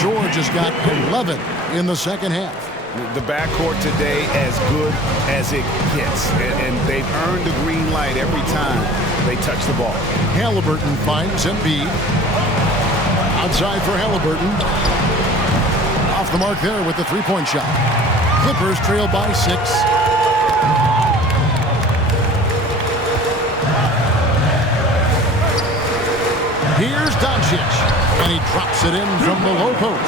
George has got 11 in the second half. The backcourt today as good as it gets, and they've earned the green light every time they touch the ball. Halliburton finds Embiid. Outside for Halliburton. Off the mark there with the 3-point shot. Clippers trail by 6. Here's Doncic, and he drops it in from the low post.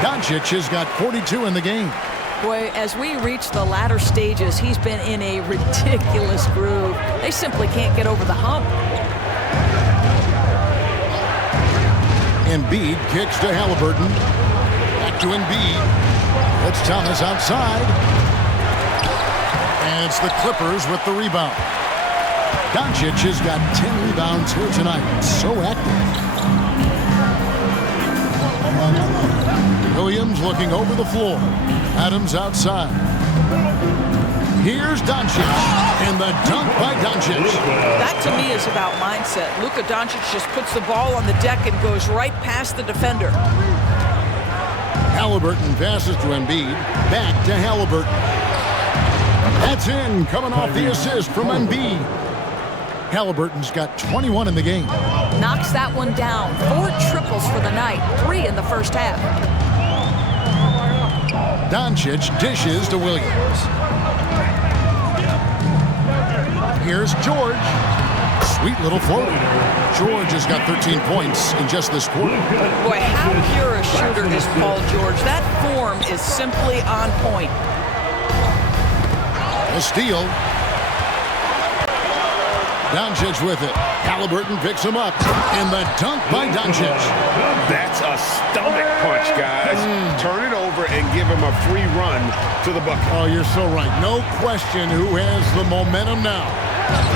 Doncic has got 42 in the game. Boy, as we reach the latter stages, he's been in a ridiculous groove. They simply can't get over the hump. Embiid kicks to Halliburton. Back to Embiid. It's Thomas outside. And it's the Clippers with the rebound. Doncic has got 10 rebounds here tonight. So active. Williams looking over the floor. Adams outside. Here's Doncic, and the dunk by Doncic. That, to me, is about mindset. Luka Doncic just puts the ball on the deck and goes right past the defender. Halliburton passes to Embiid. Back to Halliburton. That's in, coming off the assist from Embiid. Halliburton's got 21 in the game. Knocks that one down. 4 triples for the night. 3 in the first half. Doncic dishes to Williams. Here's George. Sweet little floater. George has got 13 points in just this quarter. Boy, how pure a shooter is Paul George. That form is simply on point. A steal. Doncic with it. Halliburton picks him up. And the dunk by Doncic. That's a stomach punch, guys. Turn it over and give him a free run to the bucket. Oh, you're so right. No question who has the momentum now.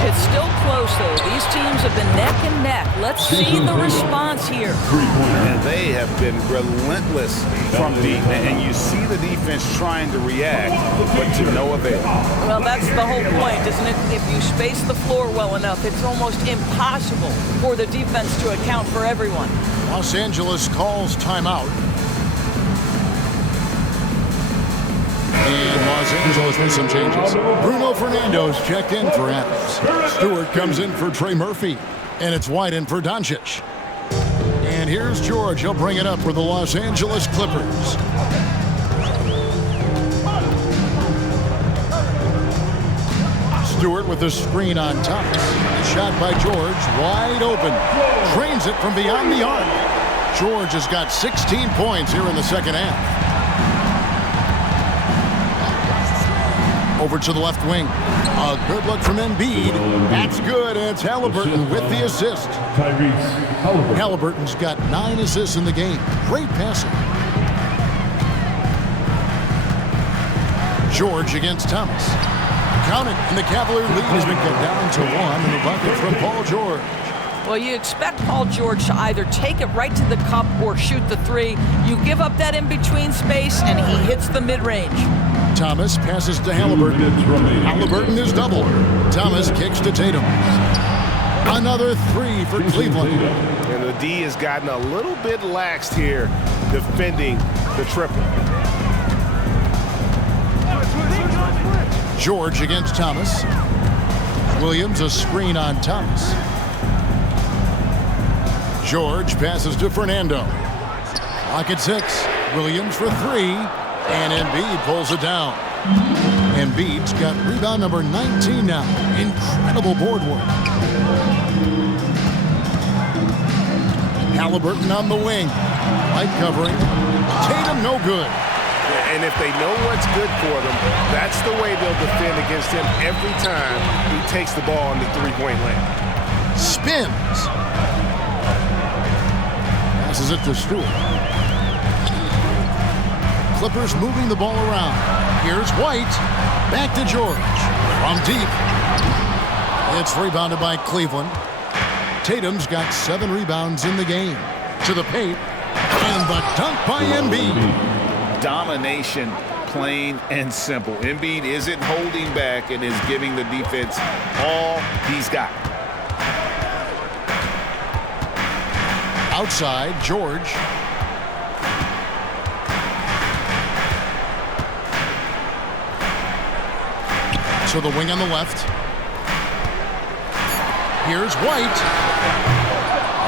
It's still close, though. These teams have been neck and neck. Let's see the response here. And they have been relentless from deep. And you see the defense trying to react, but to no avail. Well, that's the whole point, isn't it? If you space the floor well enough, it's almost impossible for the defense to account for everyone. Los Angeles calls timeout. And Los Angeles with some changes. Bruno Fernando's checked in for Adams. Stewart comes in for Trey Murphy. And it's White in for Doncic. And here's George. He'll bring it up for the Los Angeles Clippers. Stewart with the screen on Thomas. Shot by George. Wide open. Trains it from beyond the arc. George has got 16 points here in the second half. Over to the left wing. A good look from Embiid. That's good, and it's Halliburton with the assist. Halliburton's got 9 assists in the game. Great passing. George against Thomas. Count it, and the Cavalier lead has been cut down to 1 in the bucket from Paul George. Well, you expect Paul George to either take it right to the cup or shoot the 3. You give up that in-between space, and he hits the mid-range. Thomas passes to Halliburton. Halliburton is doubled. Thomas kicks to Tatum. Another 3 for Cleveland. And the D has gotten a little bit laxed here defending the triple. George against Thomas. Williams a screen on Thomas. George passes to Fernando. Clock at 6. Williams for 3. And Embiid pulls it down. Embiid's got rebound number 19 now. Incredible board work. Halliburton on the wing. Light covering. Tatum no good. And if they know what's good for them, that's the way they'll defend against him every time he takes the ball in the three-point lane. Spins. Passes it to Stewart. Clippers moving the ball around. Here's White. Back to George. From deep. It's rebounded by Cleveland. Tatum's got 7 rebounds in the game. To the paint. And the dunk by Embiid. Domination, plain and simple. Embiid isn't holding back and is giving the defense all he's got. Outside, George. To the wing on the left. Here's White.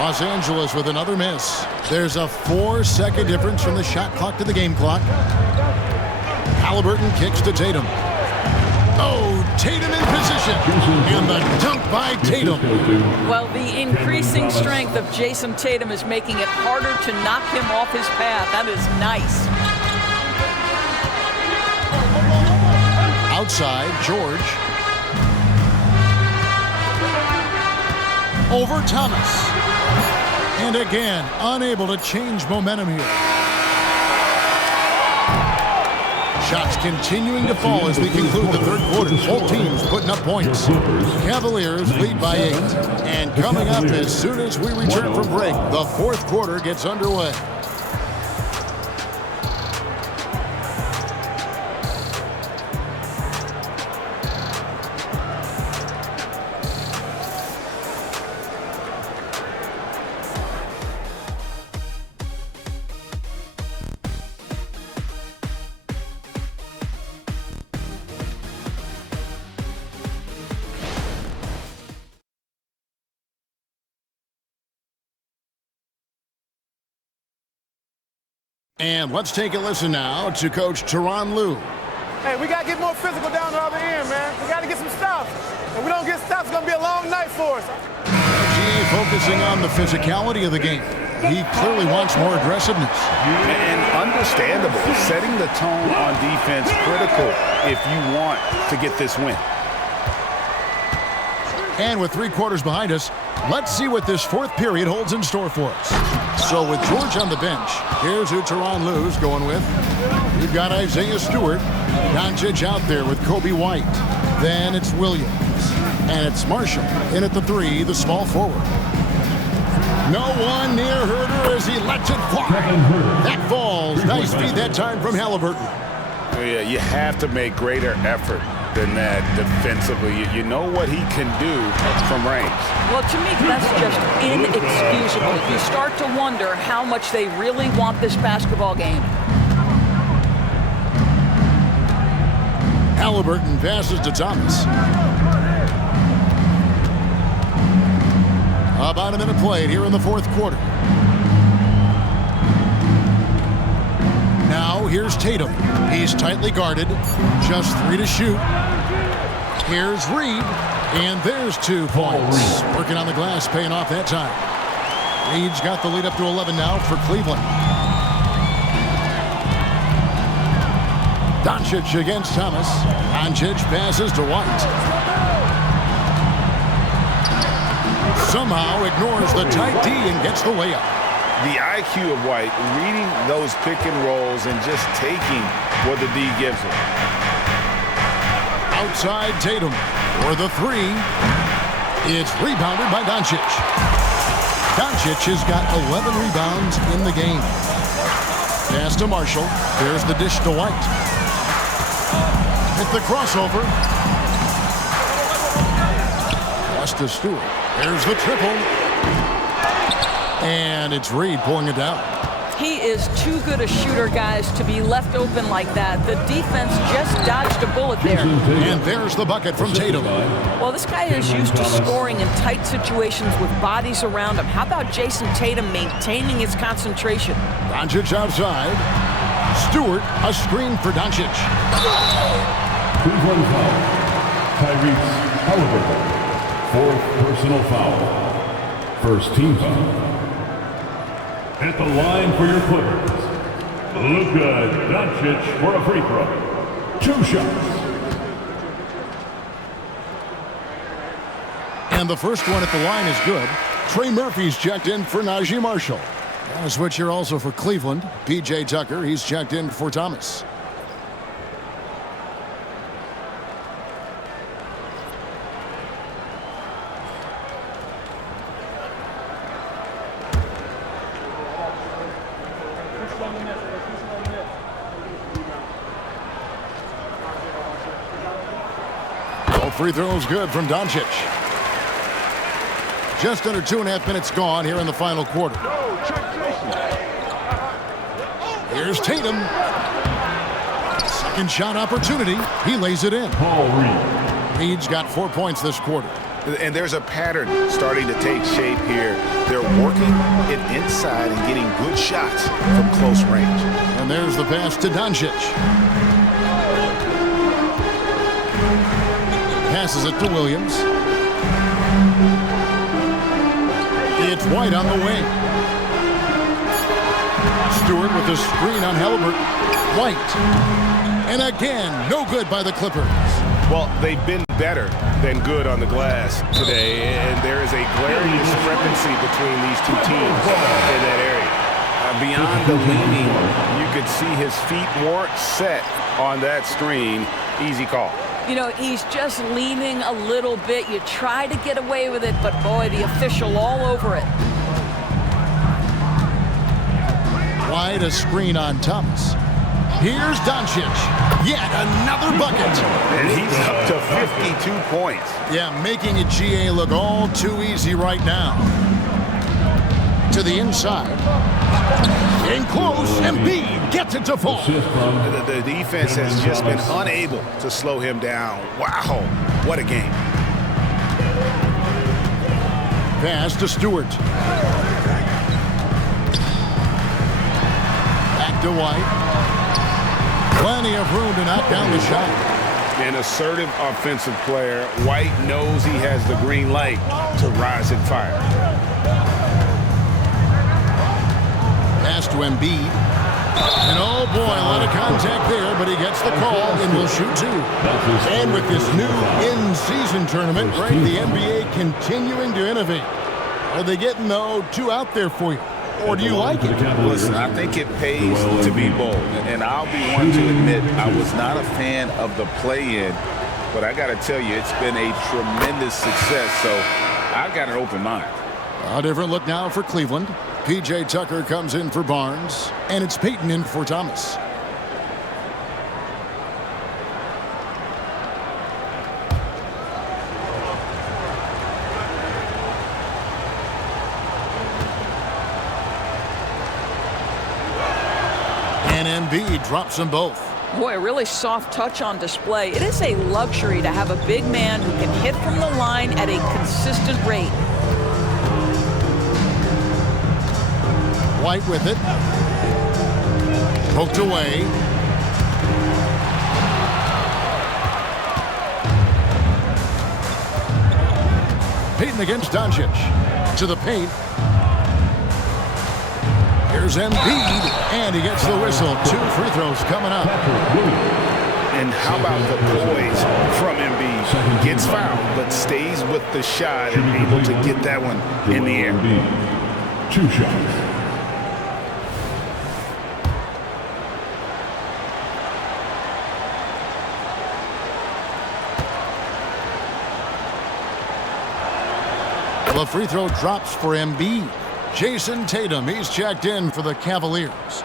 Los Angeles with another miss. There's a 4-second difference from the shot clock to the game clock. Halliburton kicks to Tatum. Oh, Tatum in position. And the dunk by Tatum. Well, the increasing strength of Jason Tatum is making it harder to knock him off his path. That is nice. Outside, George. Over Thomas. And again, unable to change momentum here. Shots continuing to fall as we conclude the third quarter. Both teams putting up points. Cavaliers lead by 8. And coming up as soon as we return from break, the fourth quarter gets underway. And let's take a listen now to Coach Tyronn Lue. Hey, we got to get more physical down the other end, man. We got to get some stops. If we don't get stops, it's going to be a long night for us. GA focusing on the physicality of the game. He clearly wants more aggressiveness. And understandable. Setting the tone on defense critical if you want to get this win. And with 3 quarters behind us, let's see what this fourth period holds in store for us. So with George on the bench, here's who Tyronn Lue's going with. We've got Isaiah Stewart. Doncic out there with Kobe White. Then it's Williams. And it's Marshall in at the 3, the small forward. No one near Herder as he lets it fly. That falls. Nice feed that time from Halliburton. Oh, yeah, you have to make greater effort than that defensively. You know what he can do from range. Well, to me, that's just inexcusable. You start to wonder how much they really want this basketball game. Halliburton passes to Thomas. About a minute played here in the fourth quarter. Now here's Tatum. He's tightly guarded. Just 3 to shoot. Here's Reed. And there's 2 points. Working on the glass, paying off that time. Reed's got the lead up to 11 now for Cleveland. Doncic against Thomas. Doncic passes to White. Somehow ignores the tight D and gets the layup. The IQ of White, reading those pick and rolls and just taking what the D gives him. Outside Tatum for the 3. It's rebounded by Doncic. Doncic has got 11 rebounds in the game. Pass to Marshall. There's the dish to White. Hit the crossover. Pass to Stewart. There's the triple. And it's Reed pulling it down. He is too good a shooter, guys, to be left open like that. The defense just dodged a bullet there. And there's the bucket from Tatum. Well, this guy is used to scoring in tight situations with bodies around him. How about Jason Tatum maintaining his concentration? Doncic outside. Stewart, a screen for Doncic. Cleveland foul. Tyrese Halliburton. 4th personal foul. First team foul. At the line for your Clippers, Luka Doncic for a free throw. 2 shots. And the first one at the line is good. Trey Murphy's checked in for Najee Marshall. And a switch here also for Cleveland. P.J. Tucker, he's checked in for Thomas. Free throws good from Doncic. Just under 2.5 minutes gone here in the final quarter. Here's Tatum. Second shot opportunity. He lays it in. Reed's got 4 points this quarter. And there's a pattern starting to take shape here. They're working it inside and getting good shots from close range. And there's the pass to Doncic. Passes it to Williams. It's White on the wing. Stewart with the screen on Halliburton. White. And again, no good by the Clippers. Well, they've been better than good on the glass today, and there is a glaring discrepancy between these two teams in that area. Beyond the leaning, you could see his feet weren't set on that screen. Easy call. You know, he's just leaning a little bit. You try to get away with it, but boy, the official all over it. Wide a screen on Thomas. Here's Doncic. Yet another bucket. And he's up to 52 points. Yeah, making a GA look all too easy right now. To the inside. In close, Embiid gets it to fall. The defense has just been unable to slow him down. Wow, what a game. Pass to Stewart. Back to White. Plenty of room to knock down the shot. An assertive offensive player. White knows he has the green light to rise and fire. Pass to Embiid. And oh boy, a lot of contact there, but he gets the call and will shoot two. And with this new in-season tournament, right, the NBA continuing to innovate. Are they getting, though, two out there for you? Or do you like it? Listen, I think it pays to be bold. And I'll be one to admit I was not a fan of the play-in, but I got to tell you, it's been a tremendous success. So I've got an open mind. A different look now for Cleveland. P.J. Tucker comes in for Barnes, and it's Payton in for Thomas. And Embiid drops them both. Boy, a really soft touch on display. It is a luxury to have a big man who can hit from the line at a consistent rate. White with it. Poked away. Payton against Doncic. To the paint. Here's Embiid, and he gets the whistle. 2 free throws coming up. And how about the poise from Embiid? Gets fouled, but stays with the shot and able to get that one in the air. 2 shots. The free throw drops for Embiid. Jason Tatum, he's checked in for the Cavaliers.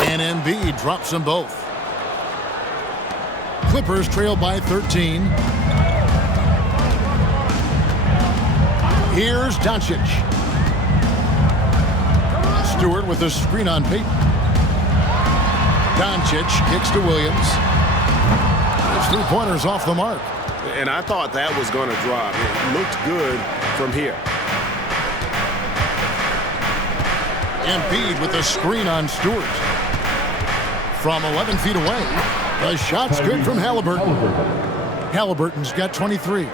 And Embiid drops them both. Clippers trail by 13. Here's Doncic. Stewart with a screen on Payton. Doncic kicks to Williams. His 3-pointers off the mark. And I thought that was going to drop. It looked good from here. Embiid with a screen on Stewart. From 11 feet away, the shot's good from Halliburton. Halliburton's got 23.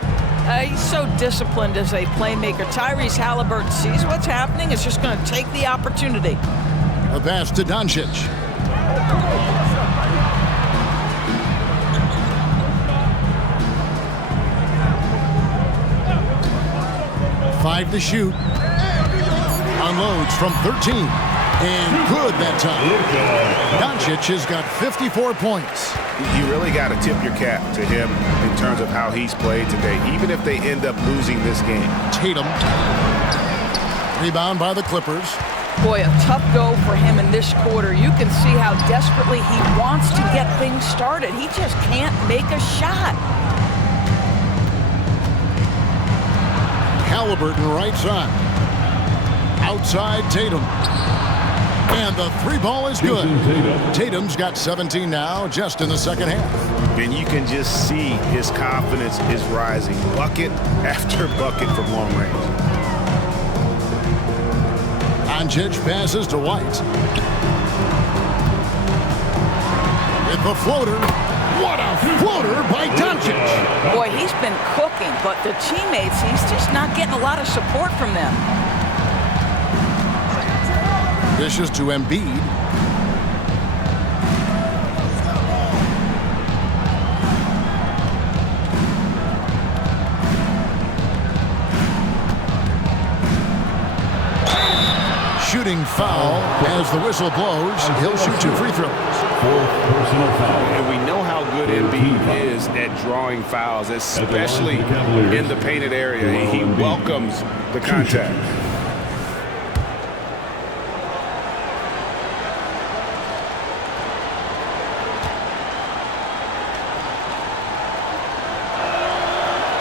He's so disciplined as a playmaker. Tyrese Halliburton sees what's happening. Is just going to take the opportunity. A pass to Doncic. Five to shoot. Unloads from 13. And good that time. Doncic has got 54 points. You really got to tip your cap to him in terms of how he's played today, even if they end up losing this game. Tatum. Rebound by the Clippers. Boy, a tough go for him in this quarter. You can see how desperately he wants to get things started. He just can't make a shot. Halliburton right side. Outside Tatum. And the 3-ball is good. Tatum's got 17 now, just in the second half. And you can just see his confidence is rising. Bucket after bucket from long range. Doncic passes to White. with the floater. What a floater by Doncic. Boy, he's been cooking, but the teammates, he's just not getting a lot of support from them. Dishes to Embiid. Shooting foul as the whistle blows. He'll shoot 2 free throws. Fourth personal foul. And we know how good Embiid is at drawing fouls, especially in the painted area. He welcomes the contact.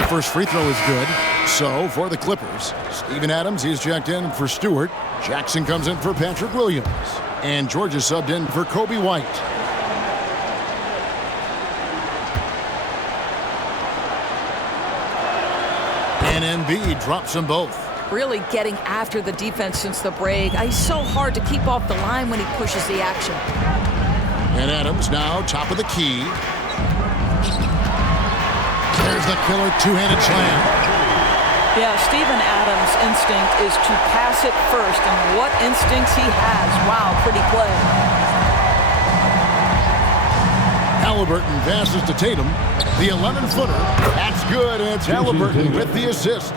First free throw is good. So for the Clippers, Steven Adams, he's checked in for Stewart. Jackson comes in for Patrick Williams. And George is subbed in for Kobe White. And Embiid drops them both. Really getting after the defense since the break. He's so hard to keep off the line when he pushes the action. And Adams now top of the key. There's the killer two-handed slam. Yeah, Steven Adams' instinct is to pass it first, and what instincts he has. Wow, pretty play. Halliburton passes to Tatum. The 11-footer. That's good, and it's Halliburton with the assist.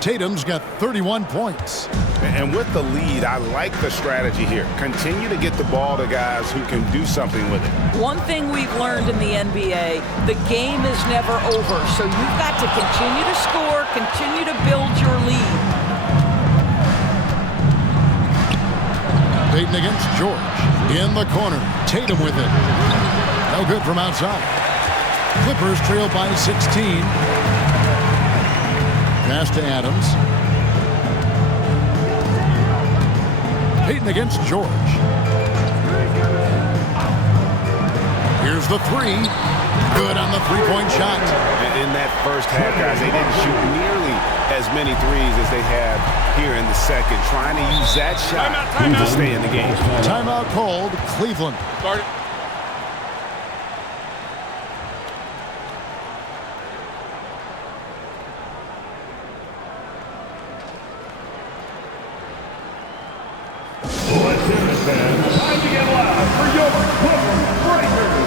Tatum's got 31 points. And with the lead, I like the strategy here. Continue to get the ball to guys who can do something with it. One thing we've learned in the NBA, the game is never over. So you've got to continue to score, continue to build your lead. Payton against George. In the corner. Tatum with it. No good from outside. Clippers trail by 16. Pass to Adams. Payton against George. Here's the three. Good on the three-point shot. In that first half, guys, they didn't shoot nearly as many threes as they have here in the second, trying to use that shot to stay in the game. Timeout called. Cleveland. Start it. Let's hear it, fans. Time to get loud for your Clippers Breakers.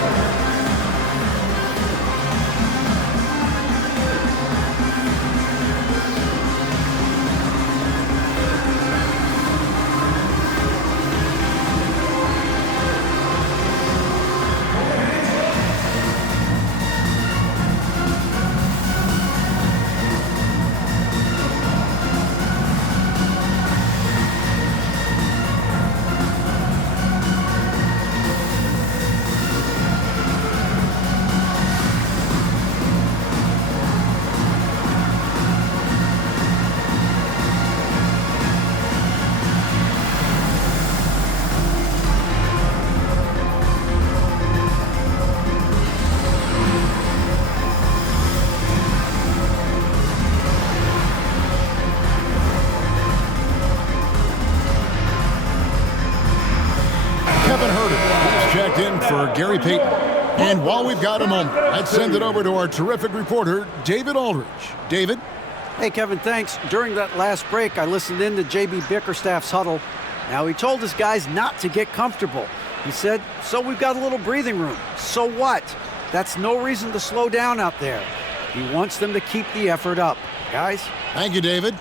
Checked in for Gary Payton. And while we've got a moment, let's send it over to our terrific reporter, David Aldridge. David? Hey, Kevin, thanks. During that last break, I listened in to J.B. Bickerstaff's huddle. Now, he told his guys not to get comfortable. He said, so we've got a little breathing room. So what? That's no reason to slow down out there. He wants them to keep the effort up. Guys? Thank you, David.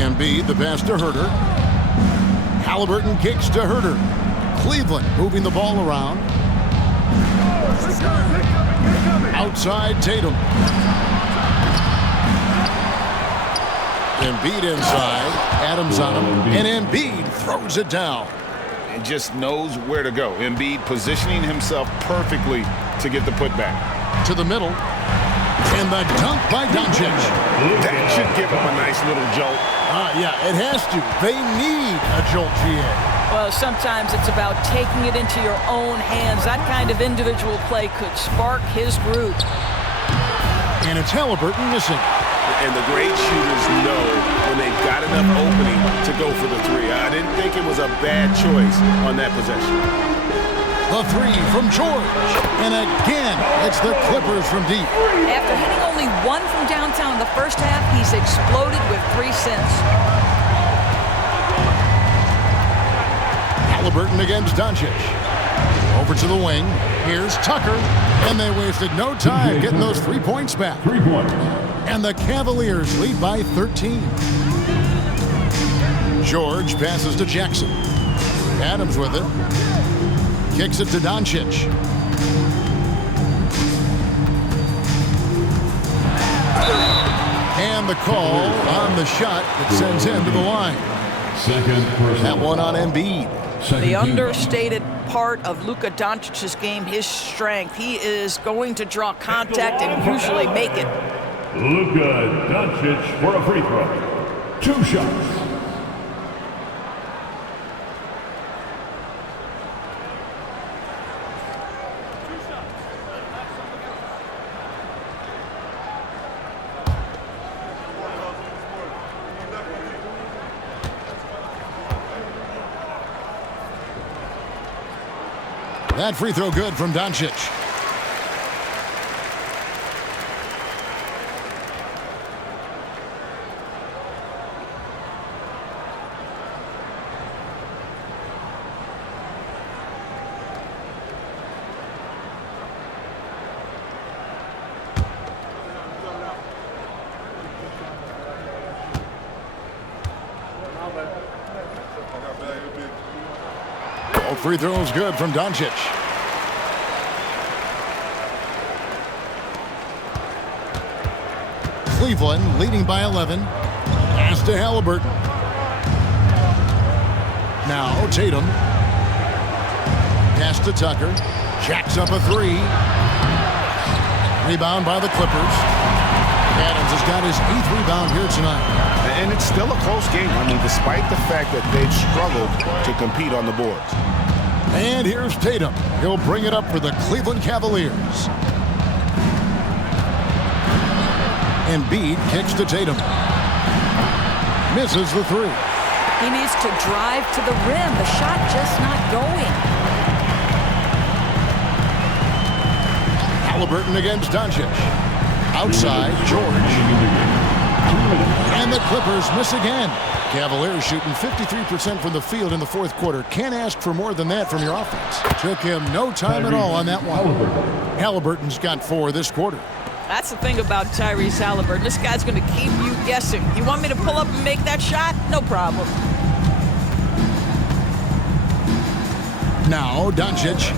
Embiid, the pass to Herter. Halliburton kicks to Herter. Cleveland moving the ball around. Outside Tatum. Embiid inside. Adams on him. And Embiid throws it down. And just knows where to go. Embiid positioning himself perfectly to get the putback. To the middle. And the dunk by Doncic. That should give him a nice little jolt. Yeah, it has to. They need a jolt, GA. Well, sometimes it's about taking it into your own hands. That kind of individual play could spark his group. And it's Halliburton missing. And the great shooters know when they've got enough opening to go for the three. I didn't think it was a bad choice on that possession. The three from George. And again, it's the Clippers from deep. After hitting only one from downtown in the first half, he's exploded with 3 since. Halliburton against Doncic. Over to the wing. Here's Tucker. And they wasted no time getting those 3 points back. 3 points. And the Cavaliers lead by 13. George passes to Jackson. Adams with it. Kicks it to Doncic. And the call on the shot that sends him to the line. Second personal. That one on Embiid. The understated part of Luka Doncic's game, his strength. He is going to draw contact and usually make it. Luka Doncic for a free throw. 2 shots. That free throw good from Doncic. All free throws good from Doncic. Cleveland leading by 11. Pass to Halliburton. Now Tatum. Pass to Tucker. Jacks up a 3. Rebound by the Clippers. Adams has got his 8th rebound here tonight. And it's still a close game. I mean, despite the fact that they've struggled to compete on the boards. And here's Tatum. He'll bring it up for the Cleveland Cavaliers. Embiid kicks to Tatum. Misses the 3. He needs to drive to the rim. The shot just not going. Halliburton against Doncic. Outside, George. And the Clippers miss again. Cavaliers shooting 53% from the field in the fourth quarter. Can't ask for more than that from your offense. Took him no time at all on that one. Halliburton's got 4 this quarter. That's the thing about Tyrese Halliburton. This guy's going to keep you guessing. You want me to pull up and make that shot? No problem. Now Doncic.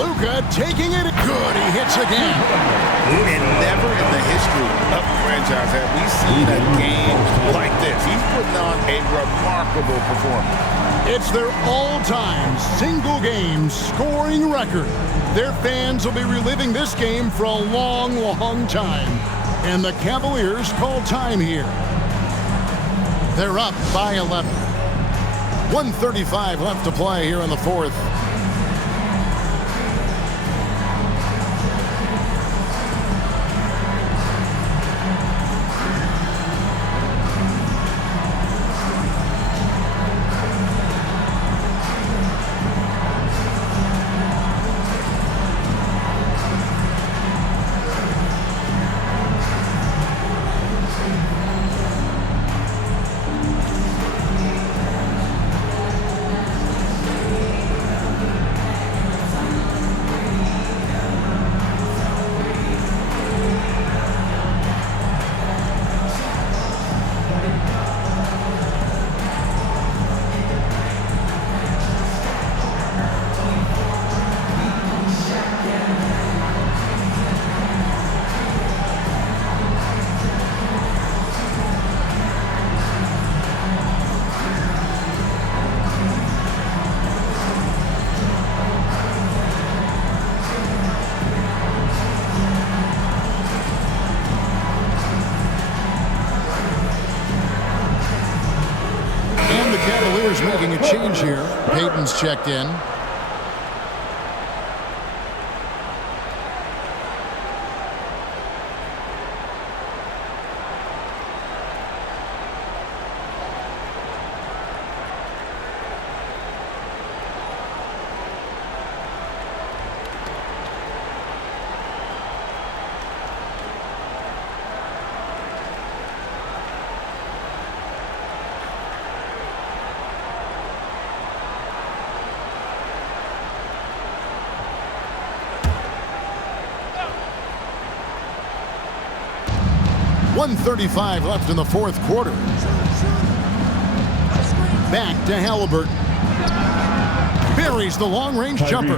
Luka taking it. Good, he hits again. And never in the history of the franchise have we seen a game like this. He's putting on a remarkable performance. It's their all-time single-game scoring record. Their fans will be reliving this game for a long, long time. And the Cavaliers call time here. They're up by 11. 1:35 left to play here in the fourth. Cavaliers making a change here. Payton's checked in. .135 left in the fourth quarter. Back to Halliburton. Buries the long-range jumper.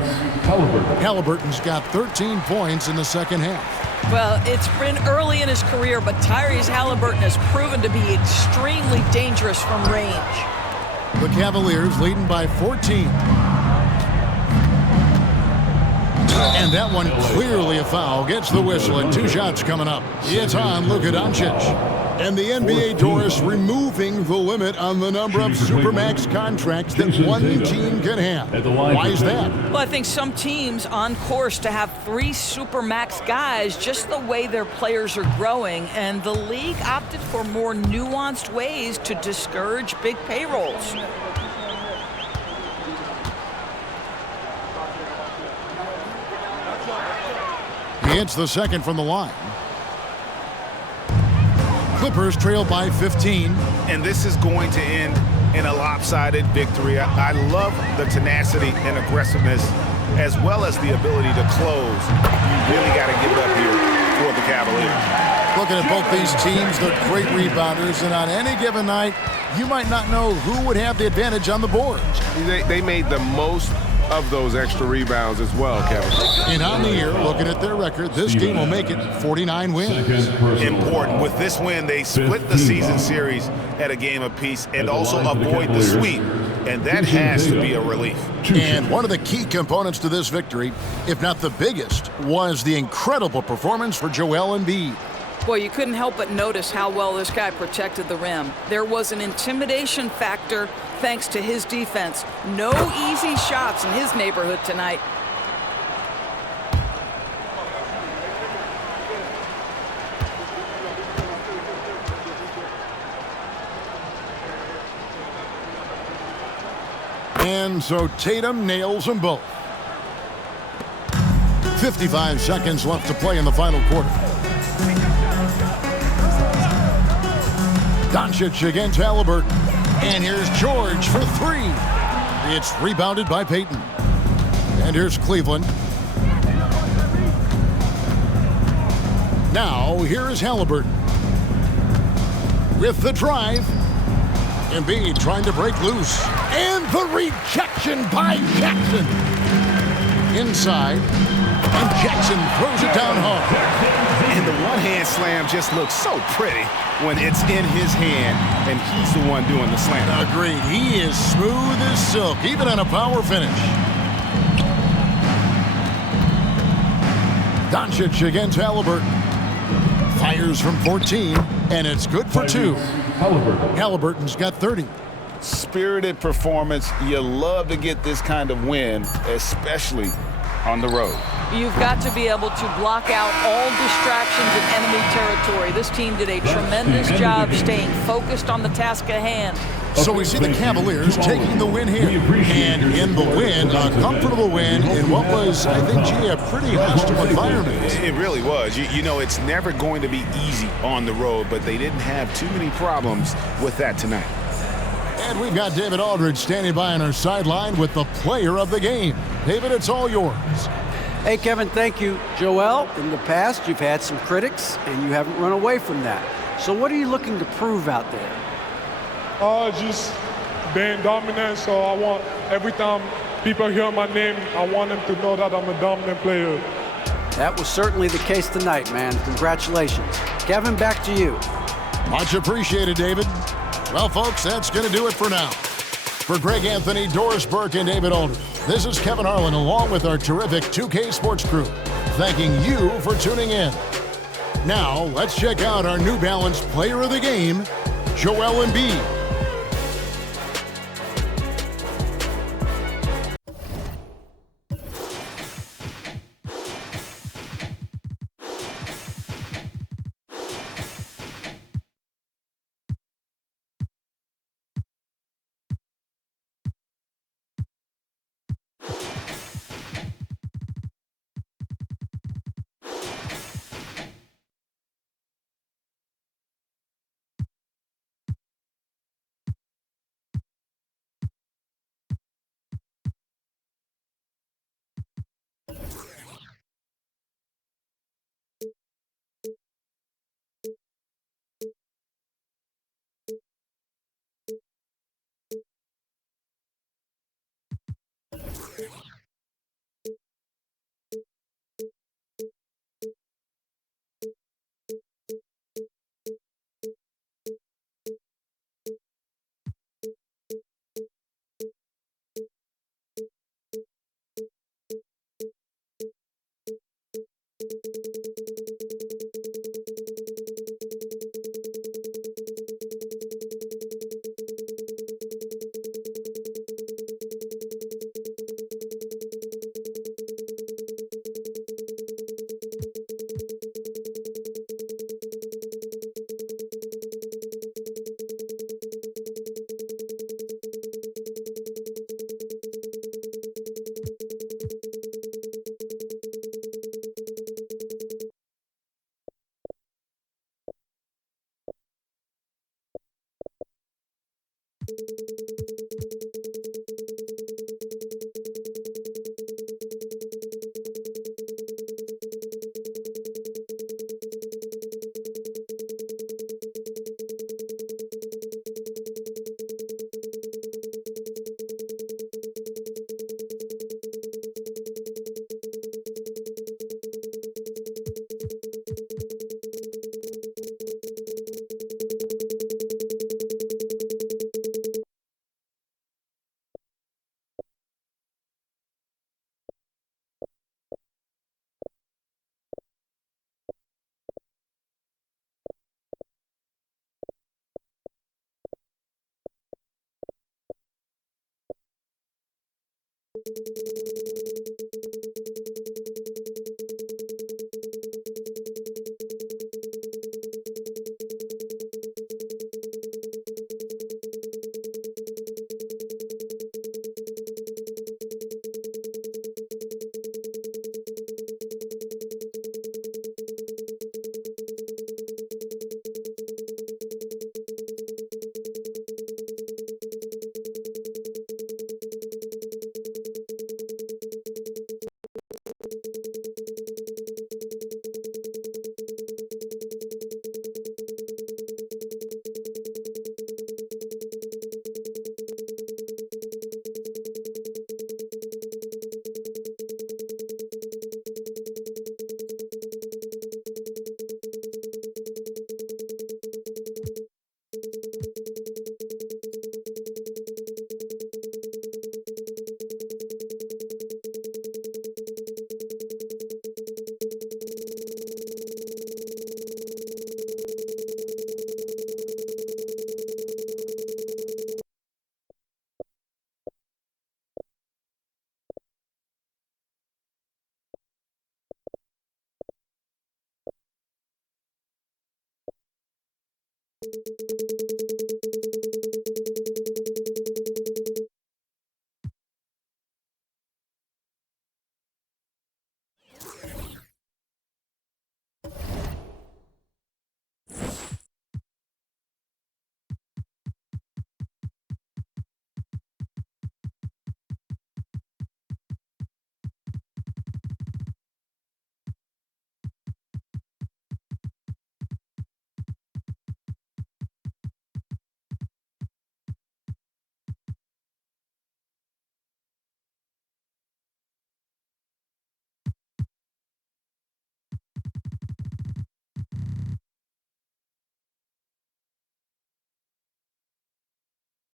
Halliburton's got 13 points in the second half. Well, it's been early in his career, but Tyrese Halliburton has proven to be extremely dangerous from range. The Cavaliers leading by 14. And that one clearly a foul. Gets the whistle and 2 shots coming up. It's on Luka Doncic. And the NBA, Doris, removing the limit on the number of Supermax contracts that one team can have. Why is that? Well, I think some teams on course to have 3 Supermax guys, just the way their players are growing, and the league opted for more nuanced ways to discourage big payrolls. He hits the second from the line. Clippers trail by 15. And this is going to end in a lopsided victory. I love the tenacity and aggressiveness as well as the ability to close. You really got to give it up here for the Cavaliers. Looking at both these teams, they're great rebounders, and on any given night, you might not know who would have the advantage on the boards. They made the most of those extra rebounds as well, Kevin. And on the year, looking at their record, this game will make it 49 wins. Important. With this win, they split the season series at a game apiece and also avoid the sweep. And that has to be a relief. And one of the key components to this victory, if not the biggest, was the incredible performance for Joel Embiid. Boy, you couldn't help but notice how well this guy protected the rim. There was an intimidation factor thanks to his defense. No easy shots in his neighborhood tonight. And so Tatum nails them both. 55 seconds left to play in the final quarter. Doncic against Halliburton. And here's George for 3. It's rebounded by Payton. And here's Cleveland. Now, here is Halliburton. With the drive. Embiid trying to break loose. And the rejection by Jackson. Inside. And Jackson throws it down hard. And the one-hand slam just looks so pretty when it's in his hand and he's the one doing the slam. Agreed. He is smooth as silk, even on a power finish. Doncic against Halliburton. Fires from 14, and it's good for 2. Halliburton's got 30. Spirited performance. You love to get this kind of win, especially on the road. You've got to be able to block out all distractions in enemy territory. This team did a tremendous job staying focused on the task at hand. So we see the Cavaliers taking the win here. And in the win, a comfortable win in what was, I think, gee, a pretty hostile environment. It really was. You know, it's never going to be easy on the road, but they didn't have too many problems with that tonight. And we've got David Aldridge standing by on our sideline with the player of the game. David, it's all yours. Hey, Kevin, thank you. Joel, in the past, you've had some critics, and you haven't run away from that. So what are you looking to prove out there? Just being dominant, so I want, every time people hear my name, I want them to know that I'm a dominant player. That was certainly the case tonight, man. Congratulations. Kevin, back to you. Much appreciated, David. Well, folks, that's going to do it for now. For Greg Anthony, Doris Burke, and David Aldridge, this is Kevin Harlan along with our terrific 2K Sports crew, thanking you for tuning in. Now, let's check out our New Balance player of the game, Joel Embiid.